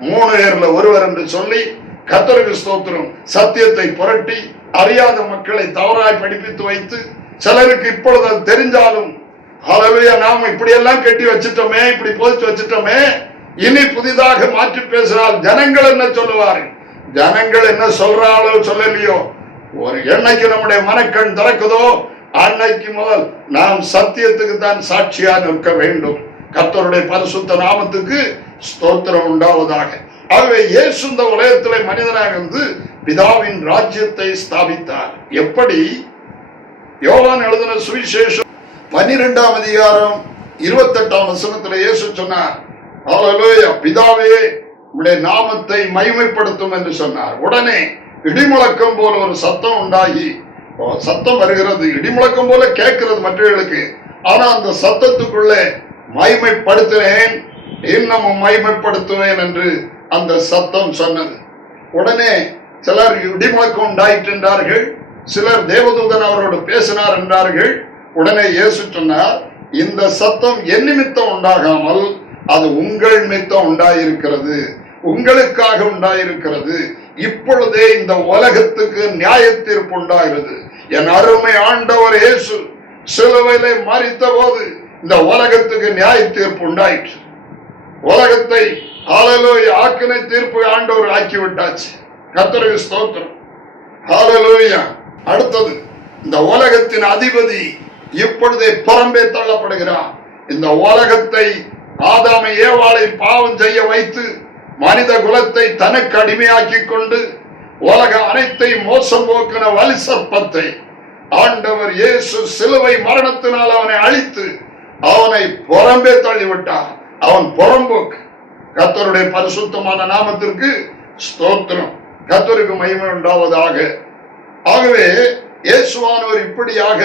3 பேர்ல ஒருவர் என்று சொல்லி கர்த்தருக்கு ஸ்தோத்திரம், சத்தியத்தை புரட்டி அறியாத மக்களை தவறாய் படிப்பித்து வைத்து, சிலருக்கு இப்பொழுது அது தெரிஞ்சாலும் ஹல்லேலூயா நாம் இப்படி எல்லாம் கட்டி வச்சிட்டோமே, இப்படி போதிச்சு வச்சிட்டோமே, இனி புதிதாக மாற்றி பேசினால் ஜனங்கள் என்ன சொல்லுவார்கள்? ஜனங்கள் என்ன சொல்றாளோ சொல்லலையோ, ஒரு என்னைக்கு நம்முடைய மனக்கண் திறக்குதோ அன்னைக்கு முதல் நாம் சத்தியத்துக்கு தான் சாட்சியா நிற்க வேண்டும். கர்த்தருடைய பரிசுத்த நாமத்துக்கு ஸ்தோத்திரம் உண்டாவதாக. ஆகவே இயேசு இந்த உலகத்திலே மனிதனாக இருந்து பிதாவின் ராஜ்யத்தை ஸ்தாபித்தார். எப்படி? யோவான் எழுதின சுவிசேஷம் 12ஆம் அதிகாரம் 28ஆம் வசனத்துல இயேசு சொன்னார், ஹல்லேலூயா, பிதாவே உம்முடைய நாமத்தை மகிமைப்படுத்தும் என்று சொன்னார். உடனே இடிமுழக்கம் போல ஒரு சத்தம் உண்டாகி, சத்தம் வருகிறது, இடிமுழக்கம் போல கேட்கிறது மற்றவர்களுக்கு. ஆனா அந்த சத்தத்துக்குள்ளே மகிமைப்படுத்துவேன், இன்னமும் மகிமைப்படுத்துவேன் என்று அந்த சத்தம் சொன்னது. உடனே சிலர் இடிமுழக்கம் உண்டாயிற்று என்றார்கள், சிலர் தேவதூதன் அவரோடு பேசினார் என்றார்கள். உடனே இயேசு சொன்னார், இந்த சத்தம் என் நிமித்தம் உண்டாகாமல் அது உங்கள் நிமித்தம் உண்டாயிருக்கிறது, உங்களுக்காக உண்டாயிருக்கிறது. இப்பொழுதே இந்த உலகத்துக்கு நியாய தீர்ப்பு உண்டாகிறது. என் அருமை ஆண்டவர் இயேசு சிலுவையிலே மரித்த போது இந்த உலகத்துக்கு நியாய தீர்ப்பு உண்டாயிற்று. உலகத்தை ஹல்லேலூயா ஆக்கினை தீர்ப்பு ஆண்டவர் ஆக்கி விட்டாச்சு. கர்த்தருக்கு ஸ்தோத்திரம். ஹல்லேலூயா. அடுத்தது, இந்த உலகத்தின் அதிபதி இப்பொழுதே புறம்பே தள்ளப்படுகிறான். இந்த உலகத்தை ஆதாமை ஏவாளை பாவம் செய்ய வைத்து மனித குலத்தை தனக்கு அடிமையாக்கி கொண்டு உலக அனைத்தை மோசம் போக்கின வலி சர்ப்பத்தை ஆண்டவர் இயேசு சிலுவை மரணத்தினால் அவனை அழித்து அவனை புறம்பே தள்ளிவிட்டார். அவன் புறம்போக்கு. கர்த்தருடைய பரிசுத்தமான நாமத்திற்கு ஸ்தோத்திரம். கர்த்தருக்கு மகிமை உண்டாவதாக. ஆகவே இயேசுவானவர் இப்படியாக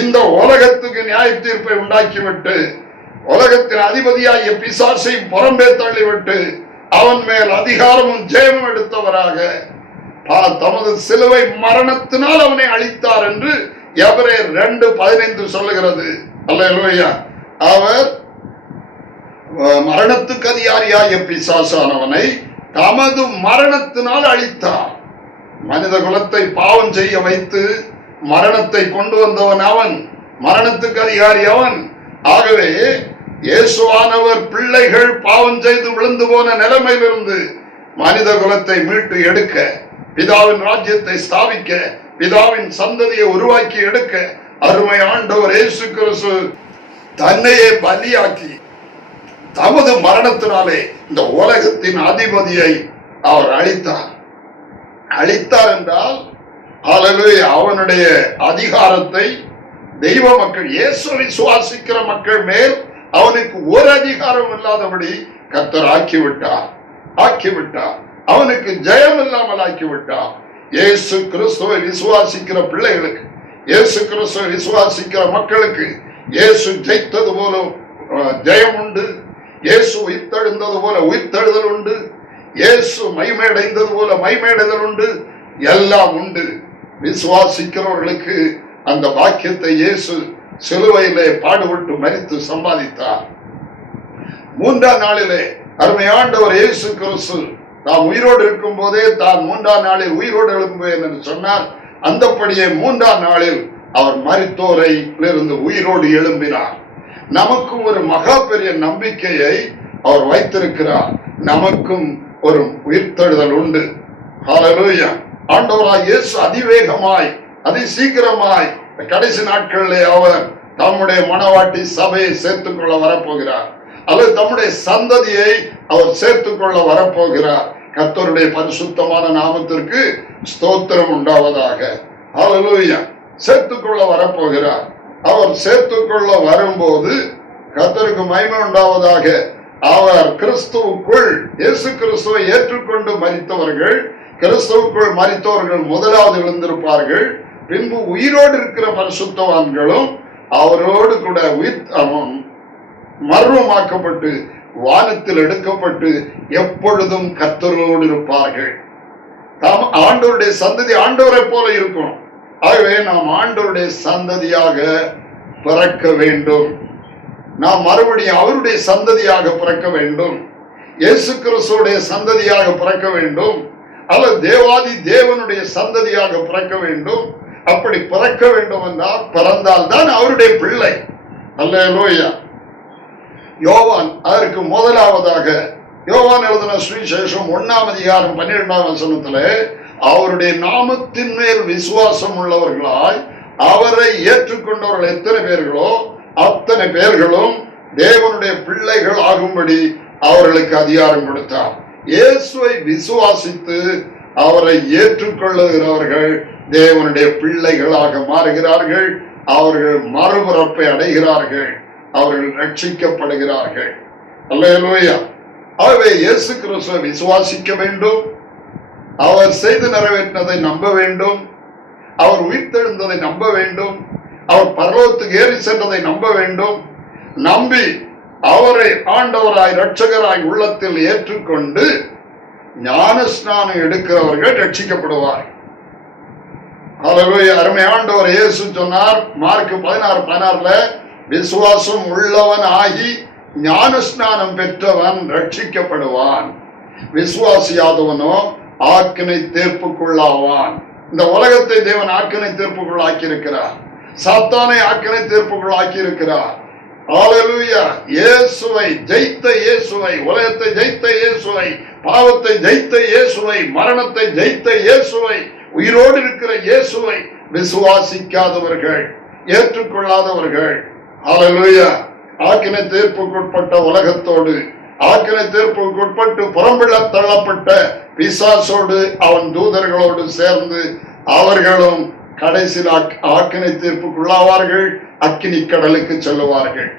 இந்த உலகத்துக்கு நியாய தீர்ப்பை உண்டாக்கிவிட்டு உலகத்தின் அதிபதியாகிய பிசாசையும் புறம்பே தள்ளிவிட்டு அவன் மேல் அதிகாரமும் ஜெயமும் எடுத்தவராக தமது சிலுவை மரணத்தினால் அவனை அழித்தார் என்று எபிரேயர் 2:15 சொல்லுகிறது. அல்லேலூயா. அவர் மரணத்துக்கு அதிகாரியாகிய பிசாசானவனை தமது மரணத்தினால் அழித்தார். மனித குலத்தை பாவம் செய்ய வைத்து மரணத்தை கொண்டு வந்தவன் அவன், மரணத்துக்கு அதிகாரி அவன். ஆகவே இயேசுவானவர் பிள்ளைகள் பாவம் செய்து விழுந்து போன நிலைமையிலிருந்து மனித குலத்தை மீட்டு எடுக்க, பிதாவின் ராஜ்யத்தை ஸ்தாபிக்க, பிதாவின் சந்ததியை உருவாக்கி எடுக்க அருமை ஆண்டவர் இயேசு கிறிஸ்து தன்னையே பலியாக்கி தமது மரணத்தினாலே இந்த உலகத்தின் அதிபதியை அவர் அழித்தார். அழித்தார் என்றால் ஹல்லேலூயா, அவனுடைய அதிகாரத்தை தெய்வ மக்கள், இயேசு விசுவாசிக்கிற மக்கள் மேல் அவனுக்கு ஒரு அதிகாரம் இல்லாதபடி கர்த்தர் ஆக்கிவிட்டார். அவனுக்கு ஜெயம் இல்லாமல் ஆக்கிவிட்டார். இயேசு கிறிஸ்துவை விசுவாசிக்கிற பிள்ளைகளுக்கு, இயேசு கிறிஸ்துவை விசுவாசிக்கிற மக்களுக்கு இயேசு ஜெயித்தது போல ஜெயம் உண்டு. இயேசு உயிர்த்தெழுந்தது போல உயிர்த்தெழுதல் உண்டு. இயேசு மகிமையடைந்தது போல மகிமையடைதல் உண்டு. எல்லாம் உண்டு. விசுவாசிக்கிறவர்களுக்கு அந்த வாக்கியத்தை இயேசு சிலுவையிலே பாடுபட்டு மரித்து சம்பாதித்தார். 3ஆம் நாளிலே அருமையாண்டவர் இயேசு கிறிஸ்து தாம் உயிரோடு இருக்கும் போதே தான் 3ஆம் நாளில் உயிரோடு எழும்புவேன் என்று சொன்னார். அந்தப்படியே 3ஆம் நாளில் அவர் மரித்தோரை இருந்து உயிரோடு எழும்பினார். நமக்கும் ஒரு மகா பெரிய நம்பிக்கையை அவர் வைத்திருக்கிறார். நமக்கும் ஒரு உயிர்த்தெழுதல் உண்டு. ஹல்லேலூயா. ஆண்டவராய் இயேசு அதிவேகமாய் அதிசீக்கிரமாய் கடைசி நாட்களிலே அவர் தம்முடைய மணவாட்டி சபையை சேர்த்துக் கொள்ள வரப்போகிறார், அல்லது தம்முடைய சந்ததியை அவர் சேர்த்துக் கொள்ள வரப்போகிறார். கர்த்தருடைய பரிசுத்தமான நாமத்திற்கு ஸ்தோத்திரம் உண்டாவதாக. ஹல்லேலூயா. சேர்த்துக்கொள்ள வரப்போகிறார். அவர் சேர்த்துக்கொள்ள வரும்போது கர்த்தருக்கு மகிமை உண்டாவதாக. அவர் கிறிஸ்துவுக்குள், இயேசு கிறிஸ்துவை ஏற்றுக்கொண்டு மரித்தவர்கள், கிறிஸ்துவுக்குள் மரித்தவர்கள் முதலாவது எழுந்திருப்பார்கள். பின்பு உயிரோடு இருக்கிற பரிசுத்தவான்களும் அவரோடு கூட மர்மமாக்கப்பட்டு வானத்தில் எடுக்கப்பட்டு எப்பொழுதும் கர்த்தரோடு இருப்பார்கள். தாம் ஆண்டவருடைய சந்ததி ஆண்டவரை போல இருக்கும். ஆகவே நாம் ஆண்டவருடைய சந்ததியாக பிறக்க வேண்டும். நாம் மறுபடியும் அவருடைய சந்ததியாக பிறக்க வேண்டும். இயேசு கிறிஸ்துவுடைய சந்ததியாக பிறக்க வேண்டும். அல்லது தேவாதி தேவனுடைய சந்ததியாக பிறக்க வேண்டும். அப்படி பிறக்க வேண்டும் என்றால் பிறந்தால் தான் அவருடைய பிள்ளை. அல்லேலூயா. யோவான் அதற்கு முதலாவதாக யோவான் எழுதின சுவிசேஷம் 1ஆம் அதிகாரம் 12ஆம் வசனத்துல அவருடைய நாமத்தின் மேல் விசுவாசம் உள்ளவர்களாய் அவரை ஏற்றுக்கொண்டவர்கள் எத்தனை பேர்களோ அத்தனை பேர்களும் தேவனுடைய பிள்ளைகள் ஆகும்படி அவர்களுக்கு அதிகாரம் கொடுத்தார். இயேசுவை விசுவாசித்து அவரை ஏற்றுக்கொள்ளுகிறவர்கள் தேவனுடைய பிள்ளைகளாக மாறுகிறார்கள். அவர்கள் மறுபிறப்பை அடைகிறார்கள். அவர்கள் ரட்சிக்கப்படுகிறார்கள். அல்லேலூயா. ஆகவே இயேசு கிறிஸ்துவை விசுவாசிக்க வேண்டும். அவர் செய்து நிறைவேற்றினதை நம்ப வேண்டும். அவர் உயிர்த்தெழுந்ததை நம்ப வேண்டும். அவர் பரலோகத்துக்கு ஏறி சென்றதை நம்ப வேண்டும். நம்பி அவரை ஆண்டவராய் இரட்சகராய் உள்ளத்தில் ஏற்றுக்கொண்டு ஞானஸ்நானம் எடுக்கிறவர்கள் ரட்சிக்கப்படுவார். அல்லேலூயா. அருமை ஆண்டவர் இயேசு சொன்னார் மார்க் 16:16 விசுவாசம் உள்ளவன் ஆகி ஞானஸ்நானம் பெற்றவன் ரட்சிக்கப்படுவான். விசுவாசியாதவனோ ஆக்கினை தீர்ப்புக்குள்ளாவான். இந்த உலகத்தை தேவன் ஆக்கினை தீர்ப்புக்குள்ளாக்கி இருக்கிறார். சாத்தானை ஆக்கினை தீர்ப்புக்குள்ளாக்கி இருக்கிறார். அல்லேலூயா. இயேசுவை ஜெயித்த இயேசுவை, உலகத்தை ஜெயித்த இயேசுவை, பாவத்தை ஜெயித்த இயேசுவை, மரணத்தை ஜெயித்த இயேசுவை, உயிரோடு இருக்கிற இயேசுவை விசுவாசிக்காதவர்கள், ஏற்றுக்கொள்ளாதவர்கள், அல்லேலூயா, ஆக்கினை தீர்ப்புக்குட்பட்ட உலகத்தோடு, ஆக்கினை தீர்ப்புக்குட்பட்டு புறம்பிள்ள தள்ளப்பட்ட பிசாசோடு அவன் தூதர்களோடு சேர்ந்து அவர்களும் கடைசியில் ஆக்கினை தீர்ப்புக்குள்ளாவார்கள். அக்கினி கடலுக்கு செல்லுவார்கள்.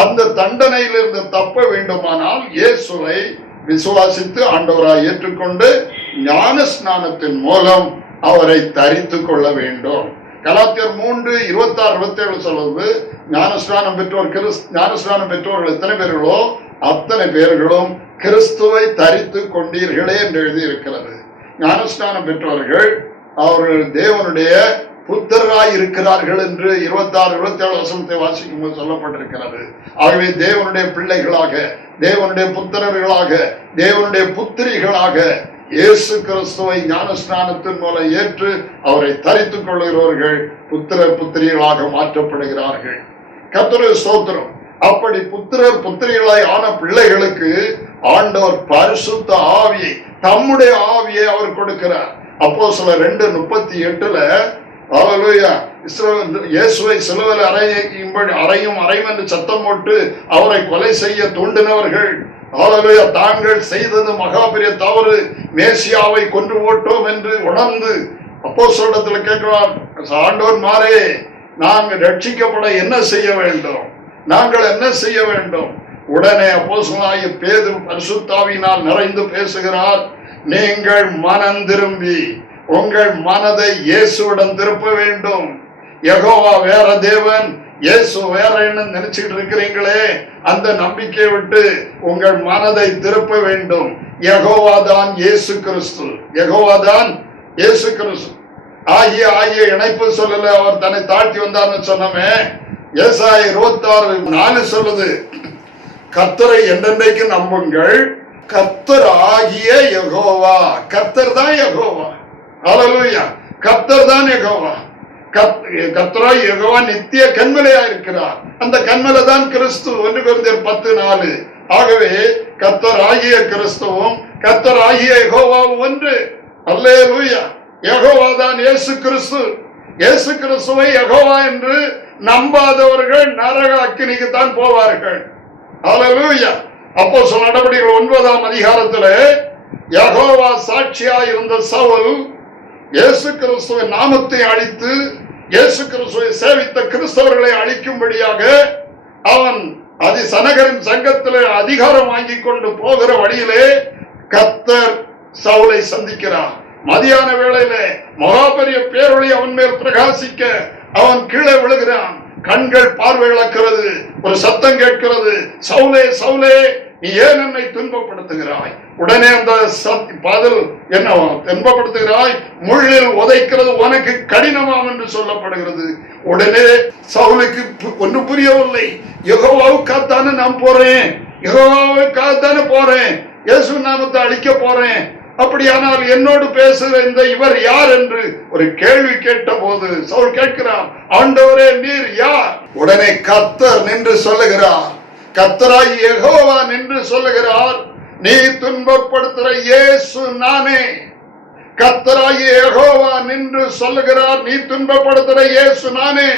அந்த தண்டனையிலிருந்து தப்ப வேண்டுமானால் இயேசுவை விசுவாசித்து ஆண்டவராய் ஏற்றுக்கொண்டு ஞான ஸ்நானத்தின் மூலம் அவரை தரித்து கொள்ள வேண்டும். கலாத்தியர் 3:26-27 சொல்வது ஞானஸ்நானம் பெற்றவர்கள் எத்தனை பேர்களோ அத்தனை பேர்களும் கிறிஸ்துவை தரித்து கொண்டீர்களே என்று எழுதி இருக்கிறது. ஞானஸ்நானம் பெற்றவர்கள் அவர்கள் தேவனுடைய புத்திரராய் இருக்கிறார்கள் என்று 26-27 வசனத்தை வாசிக்கும் போது சொல்லப்பட்டிருக்கிறது. ஆகவே தேவனுடைய பிள்ளைகளாக, தேவனுடைய புத்திரர்களாக, தேவனுடைய புத்திரிகளாக இயேசு கிறிஸ்துவை ஞானஸ்நானத்தின் மூலம் ஏற்று அவரை தரித்துக் கொள்கிறவர்கள் புத்திரர் புத்திரிகளாக மாற்றப்படுகிறார்கள். கர்த்தருடைய ஸ்தோத்திரம். அப்படி புத்திரர் புத்திரிகளாய் ஆன பிள்ளைகளுக்கு ஆண்டவர் பரிசுத்த ஆவியை, தம்முடைய ஆவியை அவர் கொடுக்கிறார். அப்போஸ்தலர் 2:38 அல்லேலூயா, இயேசுவை சிலுவையில் அறையும் என்று சத்தம் போட்டு அவரை கொலை செய்ய தூண்டினவர்கள், அல்லேலூயா, தாங்கள் செய்தது மகா பெரிய தவறு, மேசியாவை கொன்று போட்டோம் என்று உணர்ந்து அப்போஸ்தலரிடத்தில் கேட்கிறார், ஆண்டவர் மாறே, நாங்கள் ரட்சிக்கப்பட என்ன செய்ய வேண்டும்? நாங்கள் என்ன செய்ய வேண்டும்? உடனே அப்போஸ்தலனாகிய பேதுரு பரிசுத்தாவியினால் நிறைந்து பேசுகிறார், நீங்கள் மனம் திரும்பி உங்கள் மனதை இயேசுவிடம் திருப்ப வேண்டும். யெகோவா வேற தேவன், இயேசு வேற என்ன நினைச்சிட்டு இருக்கிறீங்களே, அந்த நம்பிக்கையை விட்டு உங்கள் மனதை திருப்ப வேண்டும். யெகோவா தான் இயேசு கிறிஸ்து, யெகோவா தான் இயேசு கிறிஸ்து. ஆகிய இணைப்பு சொல்லல, அவர் தன்னை தாழ்த்தி வந்தார்னு சொன்னமே. ஏசாயா 26:4 சொல்லுது, கர்த்தரை என்றென்றைக்கு நம்புங்கள், கர்த்தர் ஆகிய யெகோவா. கர்த்தர் தான் யெகோவா. அல்லேலூயா. கர்த்தர் தான் யெகோவா. கர்த்தராய் யெகோவா நித்திய கன்மலையா இருக்கிறார். அந்த கன்மலை தான் கிறிஸ்து. 1 கொரிந்தியர் 10:4. ஆகவே கர்த்தர் ஆகிய கிறிஸ்துவும் கர்த்தர் ஆகிய யெகோவாவும் ஒன்று. அல்லேலூயா. யெகோவா தான் இயேசு கிறிஸ்து. இயேசு கிறிஸ்துவை யெகோவா என்று நம்பாதவர்கள் நரக அக்கினிக்கு தான் போவார்கள். அல்லேலூயா. அப்போஸ்தலர் நடவடிக்கைகள் 9ஆம் அதிகாரத்திலே யெகோவா சாட்சியாய் இருந்த சவுல் இயேசு கிறிஸ்துவின் நாமத்தை அழித்து இயேசு கிறிஸ்துவை சேவித்த கிறிஸ்தவர்களை அழிக்கும்படியாக அவன் சனகரின் சங்கத்திலே அதிகாரம் வாங்கி கொண்டு போகிற வழியிலே கர்த்தர் சவுலை சந்திக்கிறார். மதியான வேளையிலே மகாபெரிய பேரொளி அவன் மேல் பிரகாசிக்க அவன் கீழே விழுகிறான். கண்கள் பார்வை இழக்கிறது. ஒரு சத்தம் கேட்கிறது, சவுலே சவுலே, நீ ஏன் என்னை துன்பப்படுத்துகிறாய்? உடனே அந்த பதில் என்ன, துன்பப்படுத்துகிறாய், முள்ளில் உதைக்கிறது உனக்கு கடினமாம் என்று சொல்லப்படுகிறது. உடனே சவுலுக்கு ஒன்றும் புரியவில்லை. யெகோவாவுக்காகத்தானே நான் போறேன், யெகோவாவுக்காகத்தானே போறேன், இயேசு நாமத்தை அழிக்க போறேன், அப்படியானால் என்னோடு பேசுகிற இந்த இவர் யார் என்று ஒரு கேள்வி கேட்ட போது சவுல் கேட்கிறார், ஆண்டவரே நீர் யார்? உடனே கர்த்தர் நின்று சொல்லுகிறார், கர்த்தராய் யெகோவா நின்று சொல்லுகிறார், நீ துன்பப்படுத்துகிற இயேசு நானே. கர்த்தராய் யெகோவா நின்று சொல்லுகிறார், நீ துன்பப்படுத்துகிற இயேசு நானே.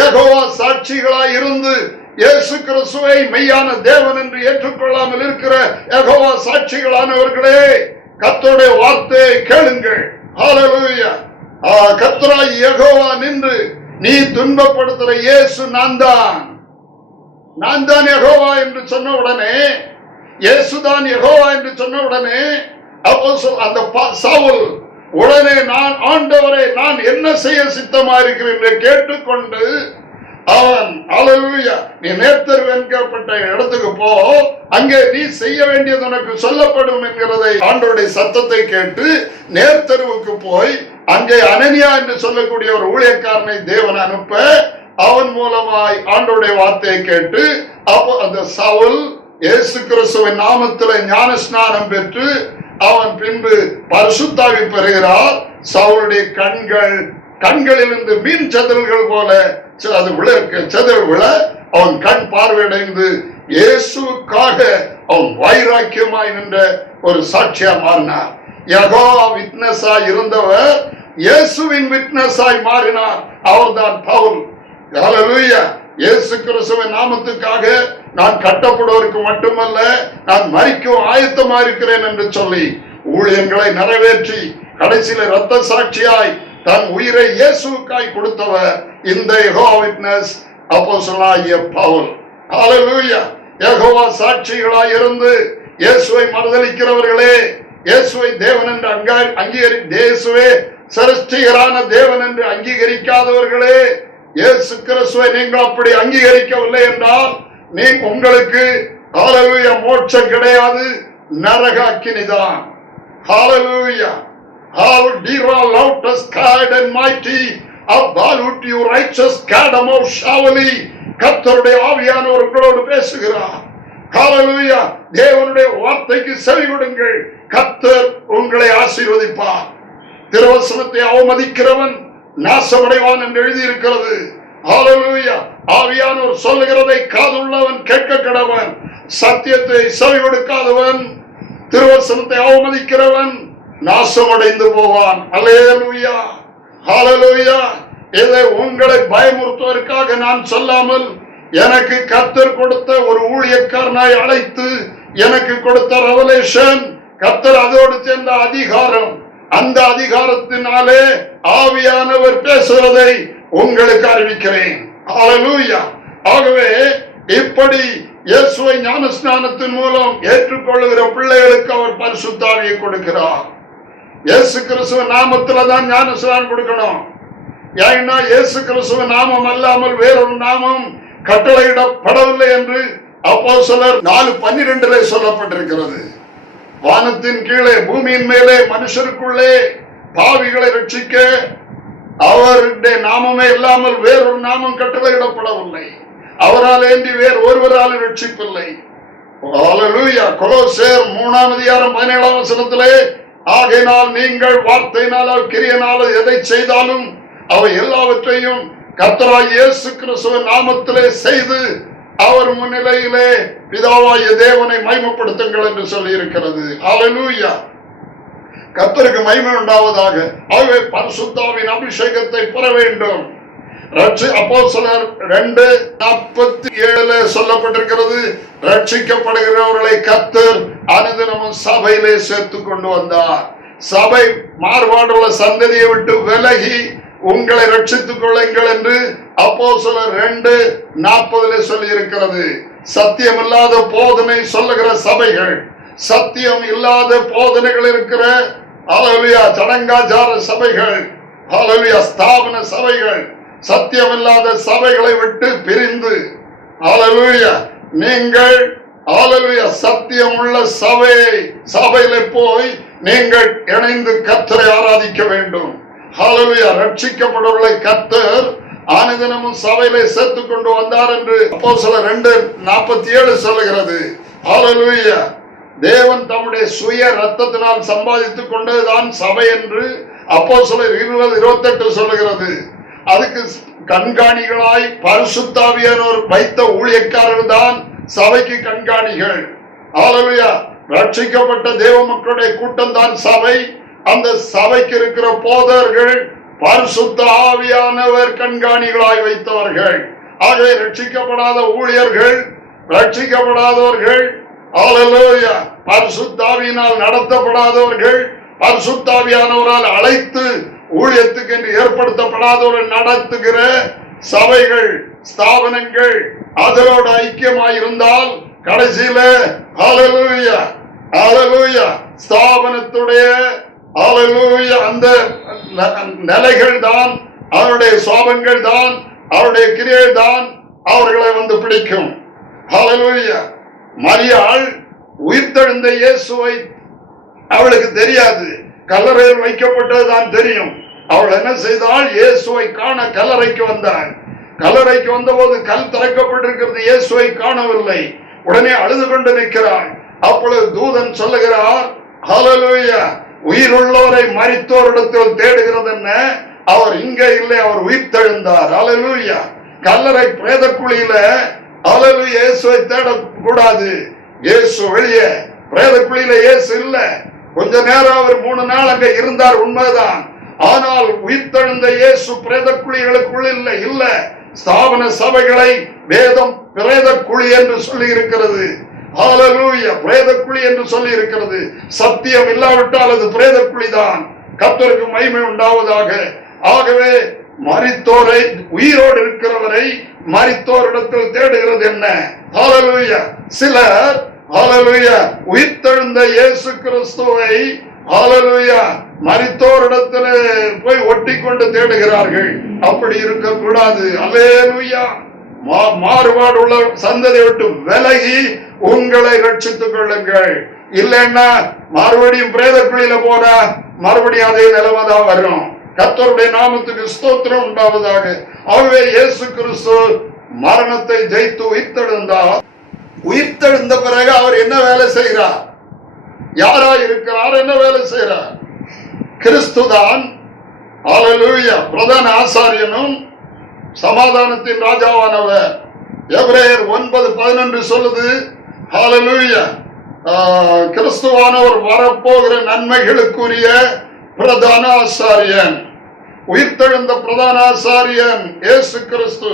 யெகோவா சாட்சிகளாய் இருந்து இயேசு கிறிஸ்துவை மெய்யான தேவன் என்று ஏற்றுக்கொள்ளாமல் இருக்கிற யெகோவா சாட்சிகளானவர்களே, கர்த்தருடைய வார்த்தையை கேளுங்கள். ஹல்லேலூயா. கர்த்தராய் யெகோவா நின்று நீ துன்பப்படுத்துகிற இயேசு நான் தான் யெகோவா என்று சொன்ன உடனே, இயேசுதான் யெகோவா என்று சொன்ன உடனே அந்த சவுல் உடனே நான் ஆண்டவரே நான் என்ன செய்ய சித்தமா இருக்கிறேன் என்று கேட்டுக்கொண்டு அவன் ஹல்லேலூயா, நீ நேர்த்தெருவு என்கப்பட்ட இடத்துக்கு போ, அங்கே நீ செய்ய வேண்டியது உனக்கு சொல்லப்படும் என்கிறதை ஆண்டவருடைய சத்தத்தை கேட்டு நேர்த்தெருவுக்கு போய் அங்கே அனனியா என்று சொல்லக்கூடிய ஒரு ஊழியக்காரனை தேவன் அனுப்ப அவன் மூலமாய் ஆண்டவருடைய வார்த்தையை கேட்டு அப்போ அந்த சவுல் இயேசு கிறிஸ்துவின் நாமத்தில் ஞான ஸ்நானம் பெற்று அவன் பின்பு பரிசுத்தாவி பெறுகிறார். சவுளுடைய கண்களிலிருந்து மீன் செதல்கள் போல அது செதல் விழ அவன் கண் பார்வையடைந்து இயேசுக்காக அவன் வைராக்கியமாய் நின்ற ஒரு சாட்சியா மாறினார். யெகோவா விட்னஸாய் இருந்தவர் இயேசுவின் விட்னஸாய் மாறினார். அவர்தான் பவுல். ஹல்லேலூயா. இயேசு கிறிஸ்துவின் நாமத்துக்காக நான் கட்டப்படுவதற்கு மட்டுமல்ல, நான் மரிக்கவும் ஆயத்தமா இருக்கிறேன் என்று சொல்லி ஊழியங்களை நிறைவேற்றி கடைசியில இரத்த சாட்சியாய் தன் உயிரை இயேசுவுக்காய் கொடுத்தவர் இந்த யெகோவா விட்னஸ் அப்போஸ்தலனாகிய பவுல். ஹல்லேலூயா. யெகோவா சாட்சிகளாய் இருந்து இயேசுவை மறுதலிக்கிறவர்களே, இயேசுவை தேவன் என்று இயேசுவே சிருஷ்டிகரான தேவன் என்று அங்கீகரிக்காதவர்களே, இயேசு கிறிஸ்துவை நீங்கள் அப்படி அங்கீகரிக்கவில்லை என்றால் உங்களுக்கு ஹல்லேலூயா மோட்சம் கிடையாது, நரக அக்கினிதான். ஹல்லேலூயா. How dear loudest God and mighty, about you righteous God among Shavali. கர்த்தருடைய ஆவியானவர் உங்களோடு பேசுகிறார். ஹல்லேலூயா. தேவனுடைய வார்த்தைக்கு செவி கொடுங்கள், கர்த்தர் உங்களை ஆசீர்வதிப்பார். திருவசனத்தை அவமதிக்கிறவன் நாசமடைவான் என்று எழுதியிருக்கிறது. ஹல்லேலூயா. ஆவியானவர் சொல்லுகிறதை காதுள்ளவன் கேட்க கடவன். சத்தியத்தை செவி கொடுக்காதவன், திருவசனத்தை அவமதிக்கிறவன் நாசமடைந்து போவான். அல்லேலூயா. ஹல்லேலூயா. இதை உங்களை பயமுறுத்துவதற்காக நான் சொல்லாமல், எனக்கு கர்த்தர் கொடுத்த ஒரு ஊழியக்காரனாய் அழைத்து எனக்கு கொடுத்த ரெவலேஷன், கர்த்தர் அதோடு சேர்ந்த அதிகாரம், அந்த அதிகாரத்தினாலே ஆவியானவர் பேசுவதை உங்களுக்கு அறிவிக்கிறேன். ஹல்லேலூயா. ஆகவே இப்படி இயேசுவை ஞானஸ்நானத்தின் மூலம் ஏற்றுக்கொள்ளுகிற பிள்ளைகளுக்கு அவர் பரிசுத்த ஆவியை கொடுக்கிறார். இயேசு கிறிஸ்துவின் நாமத்துல தான் ஞானஸ்நானம் கொடுக்கணும். ஏன்னா இயேசு கிறிஸ்துவின் நாமம் அல்லாமல் வேறொரு நாமம் கட்டளையிடப்படவில்லை என்று அப்போஸ்தலர் 4:12 சொல்லப்பட்டிருக்கிறது. வானத்தின் கீழே பூமியின் மேலே மனுஷருக்குள்ளே பாவிகளை ரட்சிக்க அவருடைய நாமமே இல்லாமல் வேறொரு நாமம் கட்டளையிடப்படவில்லை. அவரால் ஏந்தி வேறு ஒருவரால் ரட்சிப்பில்லை. ஹல்லேலூயா. கொலோசேர் 3:17 ஆகையினால் நீங்கள் வார்த்தையினாலோ கிரியையினாலோ எதை செய்தாலும் அவை எல்லாவற்றையும் கர்த்தராகிய இயேசு கிறிஸ்துவின் நாமத்திலே செய்து அவர் முன்னிலையிலே பிதாவாகிய தேவனை மகிமைப்படுத்துங்கள் என்று சொல்லி இருக்கிறது. ஹல்லேலூயா. கர்த்தருக்கு மகிமை உண்டாவதாக. ஆகவே பரிசுத்த ஆவியின் அபிஷேகத்தை பெற வேண்டும். அப்போஸ்தலர் 2:47 சொல்லப்பட்டிருக்கிறது, ரட்சிக்கப்படுகிறவர்களை கர்த்தர் அனுதினமும் சபையிலே சேர்த்து கொண்டு வந்தார். சபை மாறுபாடுள்ள சந்ததியை விட்டு விலகி உங்களை ரட்சித்துக் கொள்ளுங்கள் என்று அப்போஸ்தலர் 2:40 சொல்லி இருக்கிறது. சத்தியம் இல்லாத போதனை சொல்லுகிற சபைகள், சத்தியம் இல்லாத போதனைகள் இருக்கிற ஹல்லேலூயா சடங்காச்சார சபைகள், ஹல்லேலூயா ஸ்தாபன சபைகள், சத்தியம் இல்லாத சபைகளை விட்டு பிரிந்து ஹல்லேலூயா நீங்கள் ஹல்லேலூயா சத்தியம் உள்ள சபையில போய் நீங்கள் இணைந்து கர்த்தரை ஆராதிக்க வேண்டும். ஹல்லேலூயா ரட்சிக்கப்படுவர்களை கர்த்தர் அனுதினமும் சபையிலே சேர்த்து கொண்டு வந்தார் என்று அப்போஸ்தலர் 2:47 சொல்லுகிறது. ஹல்லேலூயா தேவன் தம்முடைய சுய ரத்தத்தினால் சம்பாதித்துக் கொண்டதுதான் சபை என்று அப்போஸ்தலர் 20:28 சொல்லுகிறது. அதுக்கு கண்காணிகளாய் பரிசுத்த ஆவியானவர் வைத்த ஊழியக்காரர்கள் தான் சபைக்கு கண்காணிகள். ஹல்லேலூயா ரட்சிக்கப்பட்ட தேவ மக்களுடைய கூட்டம் தான் சபை. அந்த சபைக்கு இருக்கிற போதகர்கள் பரிசுத்த ஆவியானவர் கண்காணிகளாய் வைத்தவர்கள். ஆகவே ரட்சிக்கப்படாத ஊழியர்கள், ரட்சிக்கப்படாதவர்கள், ஹல்லேலூயா பரிசுத்த ஆவியினால் நடத்தப்படாதவர்கள், பரிசுத்த ஆவியானவரால் அழைத்து ஊழியத்துக்கு என்று ஏற்படுத்தப்படாதவர்கள் நடத்துகிற சபைகள், ஸ்தாபனங்கள் அதோடு ஐக்கியமாயிருந்தால் கடைசியில ஹல்லேலூயா ஹல்லேலூயா ஸ்தாபனத்துடைய ஹல்லேலூயா அந்த நிலைகள் தான், அவருடைய சாபங்கள் தான், அவருடைய கிரியைகள் தான் அவர்களை வந்து பிடிக்கும். ஹல்லேலூயா மரியாள் உயிர்த்தெழுந்த இயேசுவை அவளுக்கு தெரியாது, கல்லறையில் வைக்கப்பட்டதுதான் தெரியும். அவள் என்ன செய்தாள்? இயேசுவை காண கல்லறைக்கு வந்தாள். கல்லறைக்கு வந்தபோது கல் திறக்கப்பட்டிருக்கிறது, இயேசுவை காணவில்லை. உடனே அழுது கொண்டு நிற்கிறாள். அப்பொழுது தூதன் சொல்லுகிறார், ஹல்லேலூயா உயிருள்ளவரை மரித்தோரிடத்தில் தேடுகிறது என்ன, அவர் இங்கே இல்லை, அவர் உயிர்த்தெழுந்தார். ஹல்லேலூயா கல்லறை பிரேத குழியில ஹல்லேலூயா இயேசுவை தேடக்கூடாது. இயேசு வெளியே, பிரேத குழியில இயேசு இல்ல. கொஞ்ச நேரம் அவர் 3 நாள் அங்க இருந்தார், உண்மைதான். ஆனால் உயிர்த்தெழுந்த இயேசு பிரேத குழிகளுக்குள் இல்ல. ஸ்தாபன சபைகளை வேதம் பிரேத குழி என்று சொல்லி இருக்கிறது. ஹல்லேலூயா பிரேத குழி என்று சொல்லி இருக்கிறது. சத்தியம் இல்லாவிட்டால் அது பிரேத குழிதான். கர்த்தருக்கு மகிமை உண்டாவதாக. ஆகவே மரித்தோரை, உயிரோடு இருக்கிறவரை மரித்தோரிடத்தில் தேடுகிறது என்ன? ஹல்லேலூயா சிலர் ஹல்லேலூயா உயிர்த்தெழுந்த இயேசு கிறிஸ்துவை ஹல்லேலூயா மரித்தோரிடத்தில் போய் ஒட்டி கொண்டு தேடுகிறார்கள். அப்படி இருக்கக்கூடாது. ஹல்லேலூயா மாறுபாடு உள்ள சந்ததியை விட்டு விலகி உங்களை ரட்சித்துக் கொள்ளுங்கள். இல்லைன்னா மறுபடியும் பிரேத குழியில போனா மறுபடியும் அதே நிலைமைதான் வரும். கர்த்தருடைய நாமத்துக்கு ஸ்தோத்திரம் உண்டாவதாக. ஆகவே இயேசு கிறிஸ்து மரணத்தை ஜெயித்து உயிர்த்தெழுந்தார். உயிர்த்தெழுந்த பிறகு அவர் என்ன வேலை செய்கிறார்? யாரா இருக்கிறார்? என்ன வேலை செய்கிறார்? கிறிஸ்துதான் ஹல்லேலூயா பிரதான ஆசாரியனும் சமாதானத்தின் ராஜாவானவர். எபிரேயர் 9:11 சொல்லுது, ஹல்லேலூயா கிறிஸ்துவானவர் வரப்போகிற நன்மைகளுக்குரிய பிரதான ஆசாரியன், உயிர்த்தெழுந்த பிரதான ஆசாரியன் இயேசு கிறிஸ்து.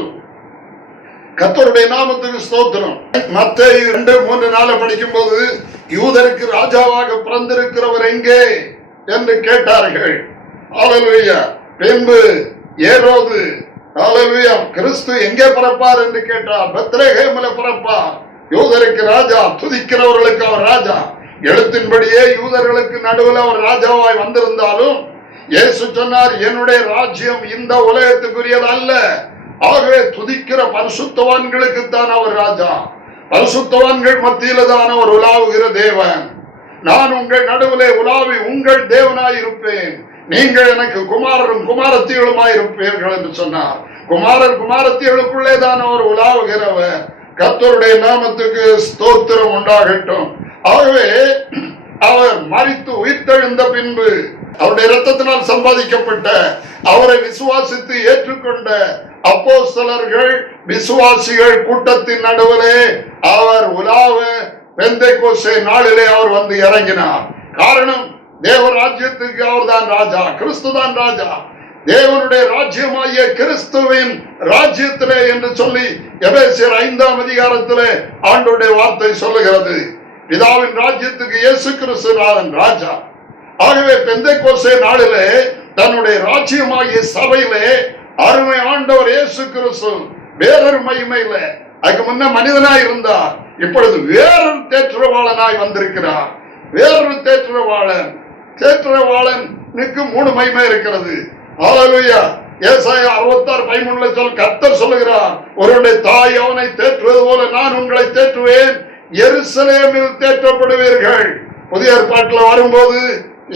கர்த்தருடைய நாமத்துக்கு ஸ்தோத்திரம். மத்தேயு 2:3-4 படிக்கும் போது யூதருக்கு ராஜாவாக பிறந்திருக்கிறவர் எங்கே என்று கேட்டார்கள். ஹல்லேலூயா பின்பு ஏரோது ஹல்லேலூயா கிறிஸ்து எங்கே பிறப்பார் என்று கேட்டார். பெத்லகேமிலே பிறப்பார். யூதருக்கு ராஜா, துதிக்கிறவர்களுக்கு அவர் ராஜா. எழுத்தின்படியே யூதர்களுக்கு நடுவில் அவர் ராஜாவாய் வந்திருந்தாலும் இயேசு சொன்னார், என்னுடைய ராஜ்யம் இந்த உலகத்துக்குரியது அல்ல. ஆகவே துதிக்கிற பரிசுத்தவான்களுக்கு தான் அவர் ராஜா. பரிசுத்தவான்கள் மத்தியில தான் அவர் உலாவுகிற தேவன். நான் உங்கள் நடுவிலே உலாவி உங்கள் தேவனாய் இருப்பேன், நீங்கள் எனக்கு குமாரரும் குமாரத்திகளுமாய் இருப்பீர்கள் என்று சொன்னார். குமாரர் குமாரத்திகளுக்குள்ளே தான் அவர் உலாவுகிறவர். கர்த்தருடைய நாமத்துக்கு ஸ்தோத்திரம் உண்டாகட்டும். ஆகவே அவர் மரித்து உயிர்த்தெழுந்த பின்பு அவருடைய இரத்தத்தினால் சம்பாதிக்கப்பட்ட, அவரை விசுவாசித்து ஏற்றுக்கொண்ட அப்போஸ்தலர்கள், விசுவாசிகள் கூட்டத்தின் நடுவிலே அவர் உலாவ பெந்தேகோஸ்தே நாளிலே அவர் வந்து இறங்கினார். காரணம், தேவ ராஜ்யத்துக்கு அவர் தான் ராஜா, கிறிஸ்து தான் ராஜா. தேவனுடைய ராஜ்யமாகிய கிறிஸ்துவின் ராஜ்யத்திலே என்று சொல்லி எபேசியர் 5ஆம் அதிகாரத்திலே ஆண்டவருடைய வார்த்தை சொல்லுகிறது. பிதாவின் ராஜ்யத்துக்கு இயேசு கிறிஸ்து ராஜா. ஆகவே பெந்தெக்கோஸ்தே நாளிலே தன்னுடைய ராஜ்யமாகிய சபையிலே அருமை ஆண்டவர் இயேசு கிறிஸ்து வேறொரு மகிமையில, அதுக்கு முன்ன மனிதனாய் இருந்தார், இப்பொழுது வேறொரு தேற்றவாளனாய் வந்திருக்கிறார். வேறொரு தேற்றவாளனுக்கு 3 மகிமை இருக்கிறது. ஹல்லேலூயா. ஏசாயா 66:13 சொல் கர்த்தர் சொல்லுகிறார், ஒருவனுடைய தாய் அவனை தேற்றுவது போல நான் உங்களை தேற்றுவேன், எருசலேமில் தேற்றப்படுவீர்கள். புதிய ஏற்பாட்டில் வரும்போது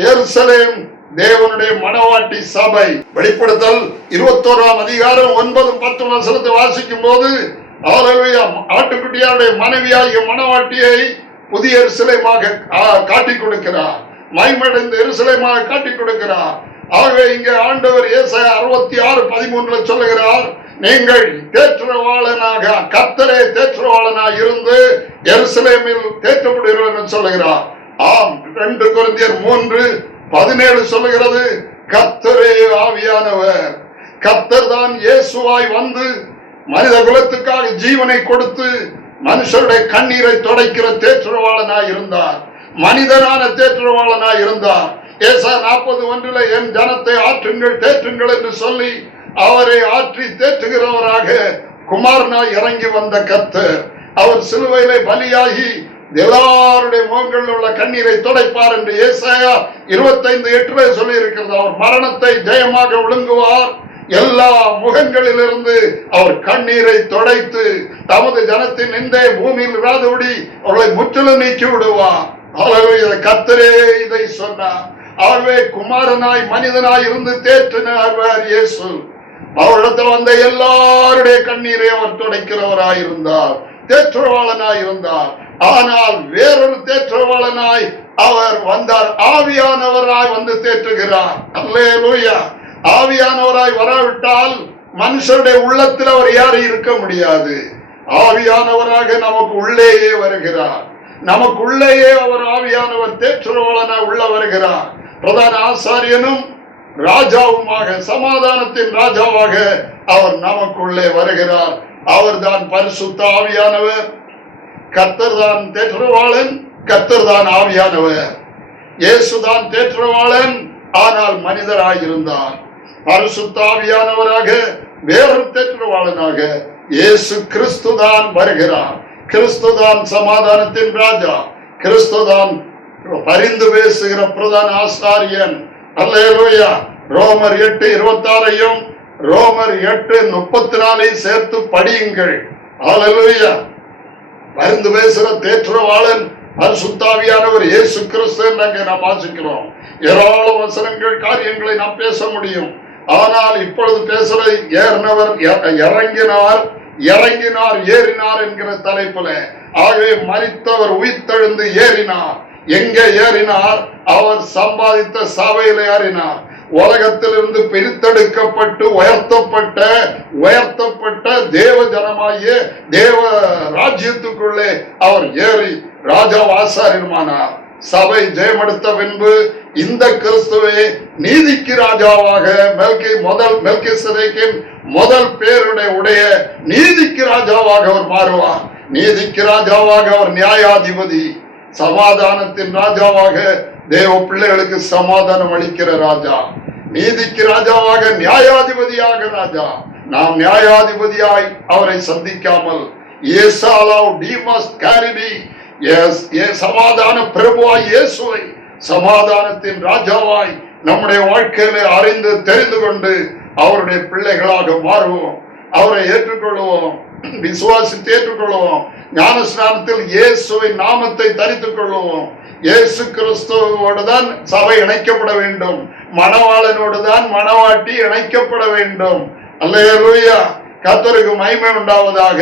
எருசலேம் தேவனுடைய மணவாட்டி சபை. வெளிப்படுத்தல் 21ஆம் அதிகாரம் 9-10 வசனத்தை வாசிக்கும் போது ஆட்டுக்குட்டியாருடைய மனைவியாகிய மணவாட்டியை புதிய எருசலேமாக காட்டிக் கொடுக்கிறார், மகிமையடைந்த எருசலேமாக காட்டிக் கொடுக்கிறார். ஆகவே இங்கே ஆண்டவர் ஏசாயா 66:13 சொல்லுகிறார், நீங்கள் தேற்றவாளனாக கர்த்தரே தேற்றவாளனாக இருந்து எருசலேமில் தேற்றப்படுகிறீர்கள் என்று சொல்லுகிறார். ஆம், 2 கொரிந்தியர் 3:17 சொல்லுகிறது, கர்த்தரே ஆவியானவர். கர்த்தர் தான் இயேசுவாய் வந்து மனித குலத்துக்காக ஜீவனை கொடுத்து மனுஷருடைய கண்ணீரை துடைக்கிற தேற்றவாளனாய் இருந்தார், மனிதனான தேற்றவாளனாய் இருந்தார். ஏசாயா 40:1 என் ஜனத்தை ஆற்றுங்கள் தேற்றுங்கள் என்று சொல்லி அவரை ஆற்றி தேற்றுகிறவராக குமாரனாய் இறங்கி வந்த கர்த்தர், அவர் சிலுவையிலே பலியாகி எல்லாருடைய முகங்களில் உள்ள கண்ணீரை துடைப்பார் என்று ஏசாயா 25:8 சொல்லி இருக்கிறது. அவர் மரணத்தை ஜெயமாக விழுங்குவார், எல்லா முகங்களிலிருந்து அவர் கண்ணீரை துடைத்து தமது ஜனத்தின் நிந்தை பூமியில் இராதபடி அவர்களை முற்றிலும் நீக்கி விடுவார். கர்த்தரே இதை சொன்னார். ஆகவே குமாரனாய் மனிதனாய் இருந்து தேற்றினார் இயேசு. அவரிடத்தில் வந்த எல்லாருடைய கண்ணீரை அவர் துடைக்கிறவராய் இருந்தார், தேற்றவாளனாய் இருந்தார். ஆனால் வேறொரு தேற்றவாளனாய் அவர் வந்தார், ஆவியானவராய் வந்து தேற்றுகிறார். அல்லேலூயா. ஆவியானவராய் வராவிட்டால் மனுஷருடைய உள்ளத்தில் அவர் யாரும் இருக்க முடியாது. ஆவியானவராக நமக்கு உள்ளேயே வருகிறார், நமக்கு உள்ளேயே அவர் ஆவியானவர் தேற்றவாளனாய் உள்ள வருகிறார். பிரதான ஆசாரியனும் ராஜாவுமாக, சமாதானத்தின் ராஜாவாக அவர் நமக்குள்ளே வருகிறார். அவர் தான் பரிசுத்த ஆவியானவர். கர்த்தர் தான் தேற்றவாளன், கர்த்தர் தான் ஆவியானவர். இயேசுதான் தேற்றவாளன், ஆனால் மனிதராக இருந்தார். பரிசுத்த ஆவியானவராக வேறொரு தேற்றவாளனாக இயேசு கிறிஸ்து தான் வருகிறார். கிறிஸ்து தான் சமாதானத்தின் ராஜா, கிறிஸ்து தான் பரிந்து பேசுகிற பிரதான ஆசாரியன். அல்லேலூயா. ரோமர் 8:26 ரோமர் 8:34 சேர்த்து படியுங்கள். அல்லேலூயா. பரிந்து பேசுகிற தேற்றவாளன் பரிசுத்த ஆவியானவர் இயேசு கிறிஸ்து என்று நாம் வாசிக்கிறோம். ஏராள வசனங்கள் காரியங்களை நாம் பேச முடியும். ஆனால் இப்பொழுது பேசுற ஏறினவர் இறங்கினார் ஏறினார் என்கிற தலைப்புல, ஆகவே மரித்தவர் உயிர்த்தெழுந்து ஏறினார். எங்கே ஏறினார்? அவர் சம்பாதித்த சபையில ஏறினார். உலகத்திலிருந்து பிரித்தெடுக்கப்பட்டு உயர்த்தப்பட்ட தேவ ஜனமாகிய தேவ ராஜ்யத்துக்குள்ளே அவர் ஏறி ராஜா ஆசாரியமானார். சபை ஜெயமெடுத்த பின்பு இந்த கிறிஸ்துவே நீதிக்கு ராஜாவாக மெல்கிசேதேக்கின் முதல் பேருடைய நீதிக்கு ராஜாவாக அவர் மாறுவார். நீதிக்கு ராஜாவாக அவர் நியாயாதிபதி, சமாதானத்தின் ராஜாவாக தேவ பிள்ளைகளுக்கு சமாதானம் அளிக்கிற ராஜா, நீதிக்கு ராஜாவாக நியாயாதிபதியாக ராஜா. நாம் நியாயாதிபதியாய் அவரை சந்திக்காமல் சமாதான பிரபுவாய் இயேசுவை சமாதானத்தின் ராஜாவாய் நம்முடைய வாழ்க்கையில அறிந்து தெரிந்து கொண்டு அவருடைய பிள்ளைகளாக மாறுவோம். அவரை ஏற்றுக்கொள்வோம், விசுவாசித்து ஏற்றுக்கொள்வோம். ஞான ஸ்நானத்தில் இயேசுவின் நாமத்தை தரித்துக் கொள்வோம். இயேசு கிறிஸ்துவோடு தான் சபை இணைக்கப்பட வேண்டும், மணவாளனோடு தான் மணவாட்டி இணைக்கப்பட வேண்டும். அல்லேலூயா. கர்த்தருக்கு மகிமை உண்டாவதாக.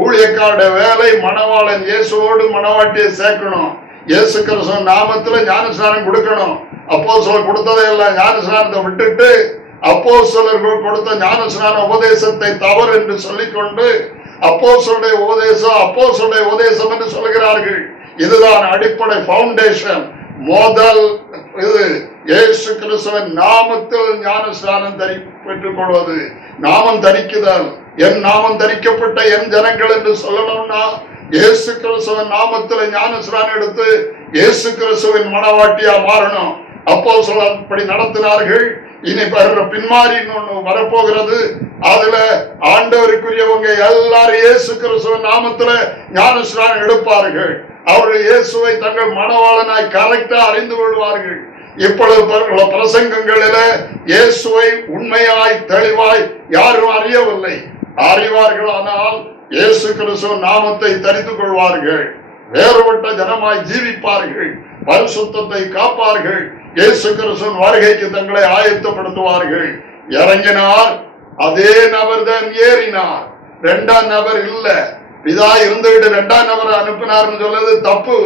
ஊழியக்காரருடைய வேலை மணவாளன் இயேசுவோடு மணவாட்டியை சேர்க்கணும். இயேசு கிறிஸ்து நாமத்துல ஞானஸ்நானம் கொடுக்கணும். அப்போஸ்தலர் கொடுத்ததையெல்லாம் ஞானஸ்நானத்தை விட்டுட்டு அப்போஸ்தலர்கள் கொடுத்த ஞானஸ்நான உபதேசத்தை தவறு என்று சொல்லிக்கொண்டு அப்போஸ்தலருடைய உபதேசம் என்று சொல்லுகிறார்கள். இதுதான் அடிப்படை பவுண்டேஷன். முதல் இது இயேசு கிறிஸ்துவின் நாமத்தில் ஞானஸ்நானம் பெற்றுக் கொள்வது. நாமம் தரிக்குதல். என் நாமம் தரிக்கப்பட்ட என் ஜனங்கள் என்று சொல்லணும்னா இயேசு கிறிஸ்துவின் நாமத்தில் ஞானஸ்நானம் எடுத்து இயேசு கிறிஸ்துவின் மனவாட்டியா மாறணும். அப்போஸ்தலர் அப்படி நடத்தினார்கள். இனி பின்மாறி வரப்போகிறது. அதுல ஆண்டவருக்குரியவங்க எல்லாரும் இயேசு கிறிஸ்துவின் நாமத்துல ஞானஸ்நானம் எடுப்பார்கள். அவர்கள் இயேசுவை தங்கள் மனவாளனாய் கரெக்டா அறிந்து கொள்வார்கள். இப்பொழுது பிரசங்கங்களில இயேசுவை உண்மையாய் தெளிவாய் யாரும் அறியவில்லை. அறிவார்கள், ஆனால் இயேசு கிறிஸ்துவின் நாமத்தை தெரிந்து கொள்வார்கள். வேறுபட்ட ஜனமாய் ஜீவிப்பார்கள். பரிசுத்தத்தை காப்பார்கள். இயேசு கிறிஸ்துவின் வருகைக்கு தங்களை ஆயத்தப்படுத்துவார்கள். இறங்கினார், அதே நபர் தான் ஏறினார். இரண்டாம் நபர் இல்ல. பிதா இருந்துகிட்டு இரண்டாம் நபரை அனுப்பினார்னு சொல்றது தப்பு.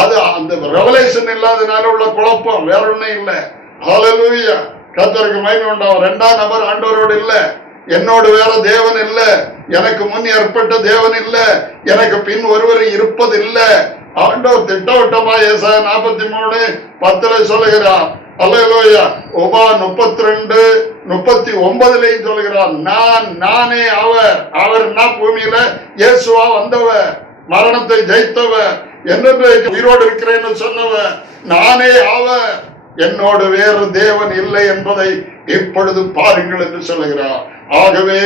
அது அந்த ரெவலேஷன் இல்லாதனால உள்ள குழப்பம், வேற ஒண்ணும் இல்ல. ஹல்லேலூயா, கர்த்தருக்கு மகிமை உண்டாகும். இரண்டாம் நபர் ஆண்டவரோடு இல்ல. என்னோடு வேற தேவன் இல்ல, எனக்கு முன் ஏற்பட்ட தேவன் இல்ல, எனக்கு பின் ஒருவர் இருப்பது இல்ல. ஆண்டவர் திட்டவட்டமா ஏசாயா 43:10 சொல்லுகிறார். அல்லேலூயா. உபா 32:39 சொல்லுகிறார். நானே அவர் பூமியில இயேசுவா வந்தவர், மரணத்தை ஜெயித்தவர், என்னென்று உயிரோடு இருக்கிறேன்னு சொன்னவர் நானே அவர், என்னோடு வேறு தேவன் இல்லை என்பதை இப்பொழுது பாருங்கள் என்று சொல்லுகிறார். ஆகவே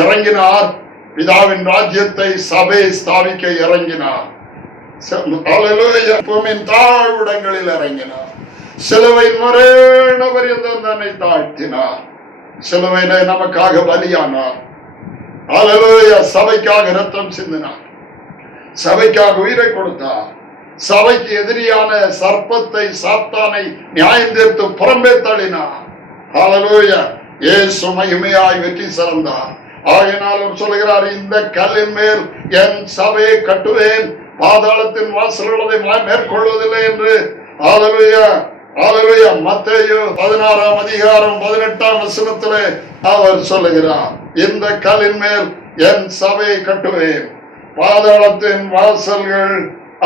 இறங்கினார். பிதாவின் ராஜ்யத்தை சபை ஸ்தாபிக்க இறங்கினார். பூமியின் தாழ்விடங்களில் இறங்கினார். சிலுவை மரணவர் என்று தன்னை தாழ்த்தினார். சிலுவையில நமக்காக பலியானார். ஹல்லேலூயா. சபைக்காக ரத்தம் சிந்தினார். சபைக்காக உயிரை கொடுத்தார். சபைக்கு எதிரியான சர்ப்பத்தை, சாத்தானை நியாயம் தீர்த்து புறம்பே தள்ளினார். ஹல்லேலூயா. இயேசு மகிமையாய் வெற்றி சிறந்தார். ஆகையினால் அவர் சொல்லுகிறார், இந்த கல்லின் மேல் என் சபையை கட்டுவேன், பாதாளத்தின் வாசல்கள் அதை மேற்கொள்வதில்லை என்று. ஹல்லேலூயா, ஹல்லேலூயா. மத்தேயு 16:18 அவர் சொல்லுகிறார், இந்த கல்லின் மேல் என் சபையை கட்டுவேன், பாதாளத்தின் வாசல்கள்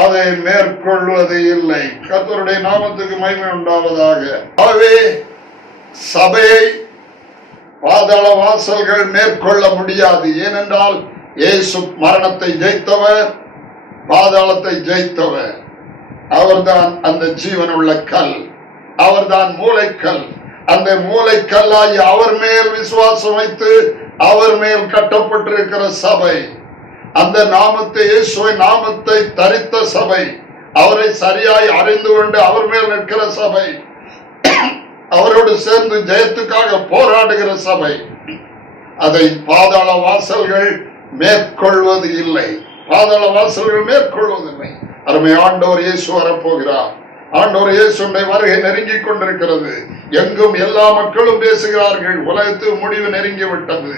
அதை மேற்கொள்வது இல்லை. கர்த்தருடைய நாமத்துக்கு மகிமை உண்டாவதாக. ஆகவே சபையை பாதாள வாசல்கள் மேற்கொள்ள முடியாது. ஏனென்றால் இயேசு மரணத்தை ஜெயித்தவர், பாதாளத்தை ஜெயித்தவர். அவர்தான் அந்த ஜீவனுள்ள கல். அவர்தான் மூளைக்கல். அந்த மூளைக்கல்லாகி அவர் மேல் விசுவாசம் வைத்து அவர் மேல் கட்டப்பட்டிருக்கிற சபை, அந்த நாமத்தை, இயேசுவின் நாமத்தை தரித்த சபை, அவரை சரியாய் அறிந்து கொண்டு அவர் மேல் நிற்கிற சபை, அவரோடு சேர்ந்து ஜெயத்துக்காக போராடுகிற சபை, அதை பாதாள வாசல்கள் மேற்கொள்வது இல்லை. பாதாள வாசல்கள் மேற்கொள்வதில்லை. அருமை ஆண்டவர் இயேசு வரப்போகிறார். ஆண்டவர் இயேசுடைய வருகை நெருங்கிக் கொண்டிருக்கிறது. எங்கும் எல்லா மக்களும் பேசுகிறார்கள், உலகத்து முடிவு நெருங்கி விட்டது,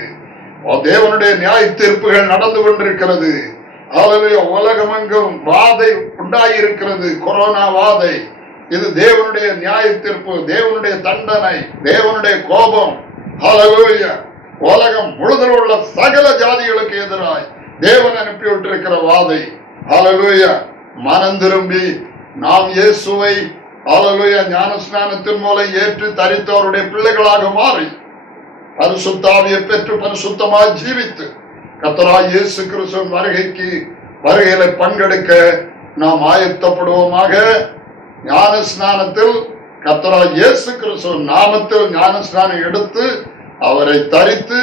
தேவனுடைய நியாய தீர்ப்புகள் நடந்து கொண்டிருக்கிறது. உலகம் எங்கும் வாதை உண்டாயிருக்கிறது, கொரோனா வாதை. இது தேவனுடைய நியாய தீர்ப்பு, தேவனுடைய தண்டனை, தேவனுடைய கோபம். ஹல்லேலூயா. உலகம் முழுதும் உள்ள சகல ஜாதிகளுக்கு எதிராய் தேவன் அனுப்பிவிட்டிருக்கிற வாதை. ஹல்லேலூயா. மனம் திரும்பி நாம் இயேசுவை ஹல்லேலூயா ஞானஸ்நானத்தின் மூலம் ஏற்று தரித்தவருடைய பிள்ளைகளாக மாறி பரிசுத்த ஆவியை பெற்று பரிசுத்தமாய் ஜீவித்து கர்த்தராகிய இயேசு கிறிஸ்துவின் வருகையில பங்கெடுக்க நாம் ஆயத்தப்படுவோமாக. ஞானஸ்நானத்தில் கர்த்தராகிய இயேசு கிறிஸ்துவின் நாமத்தில் ஞானஸ்நானம் எடுத்து அவரை தரித்து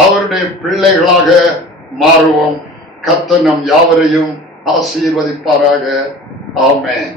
அவருடைய பிள்ளைகளாக மாறுவோம். கர்த்தர் நம் யாவரையும் ஆசீர்வதிப்பாராக. ஆமென்.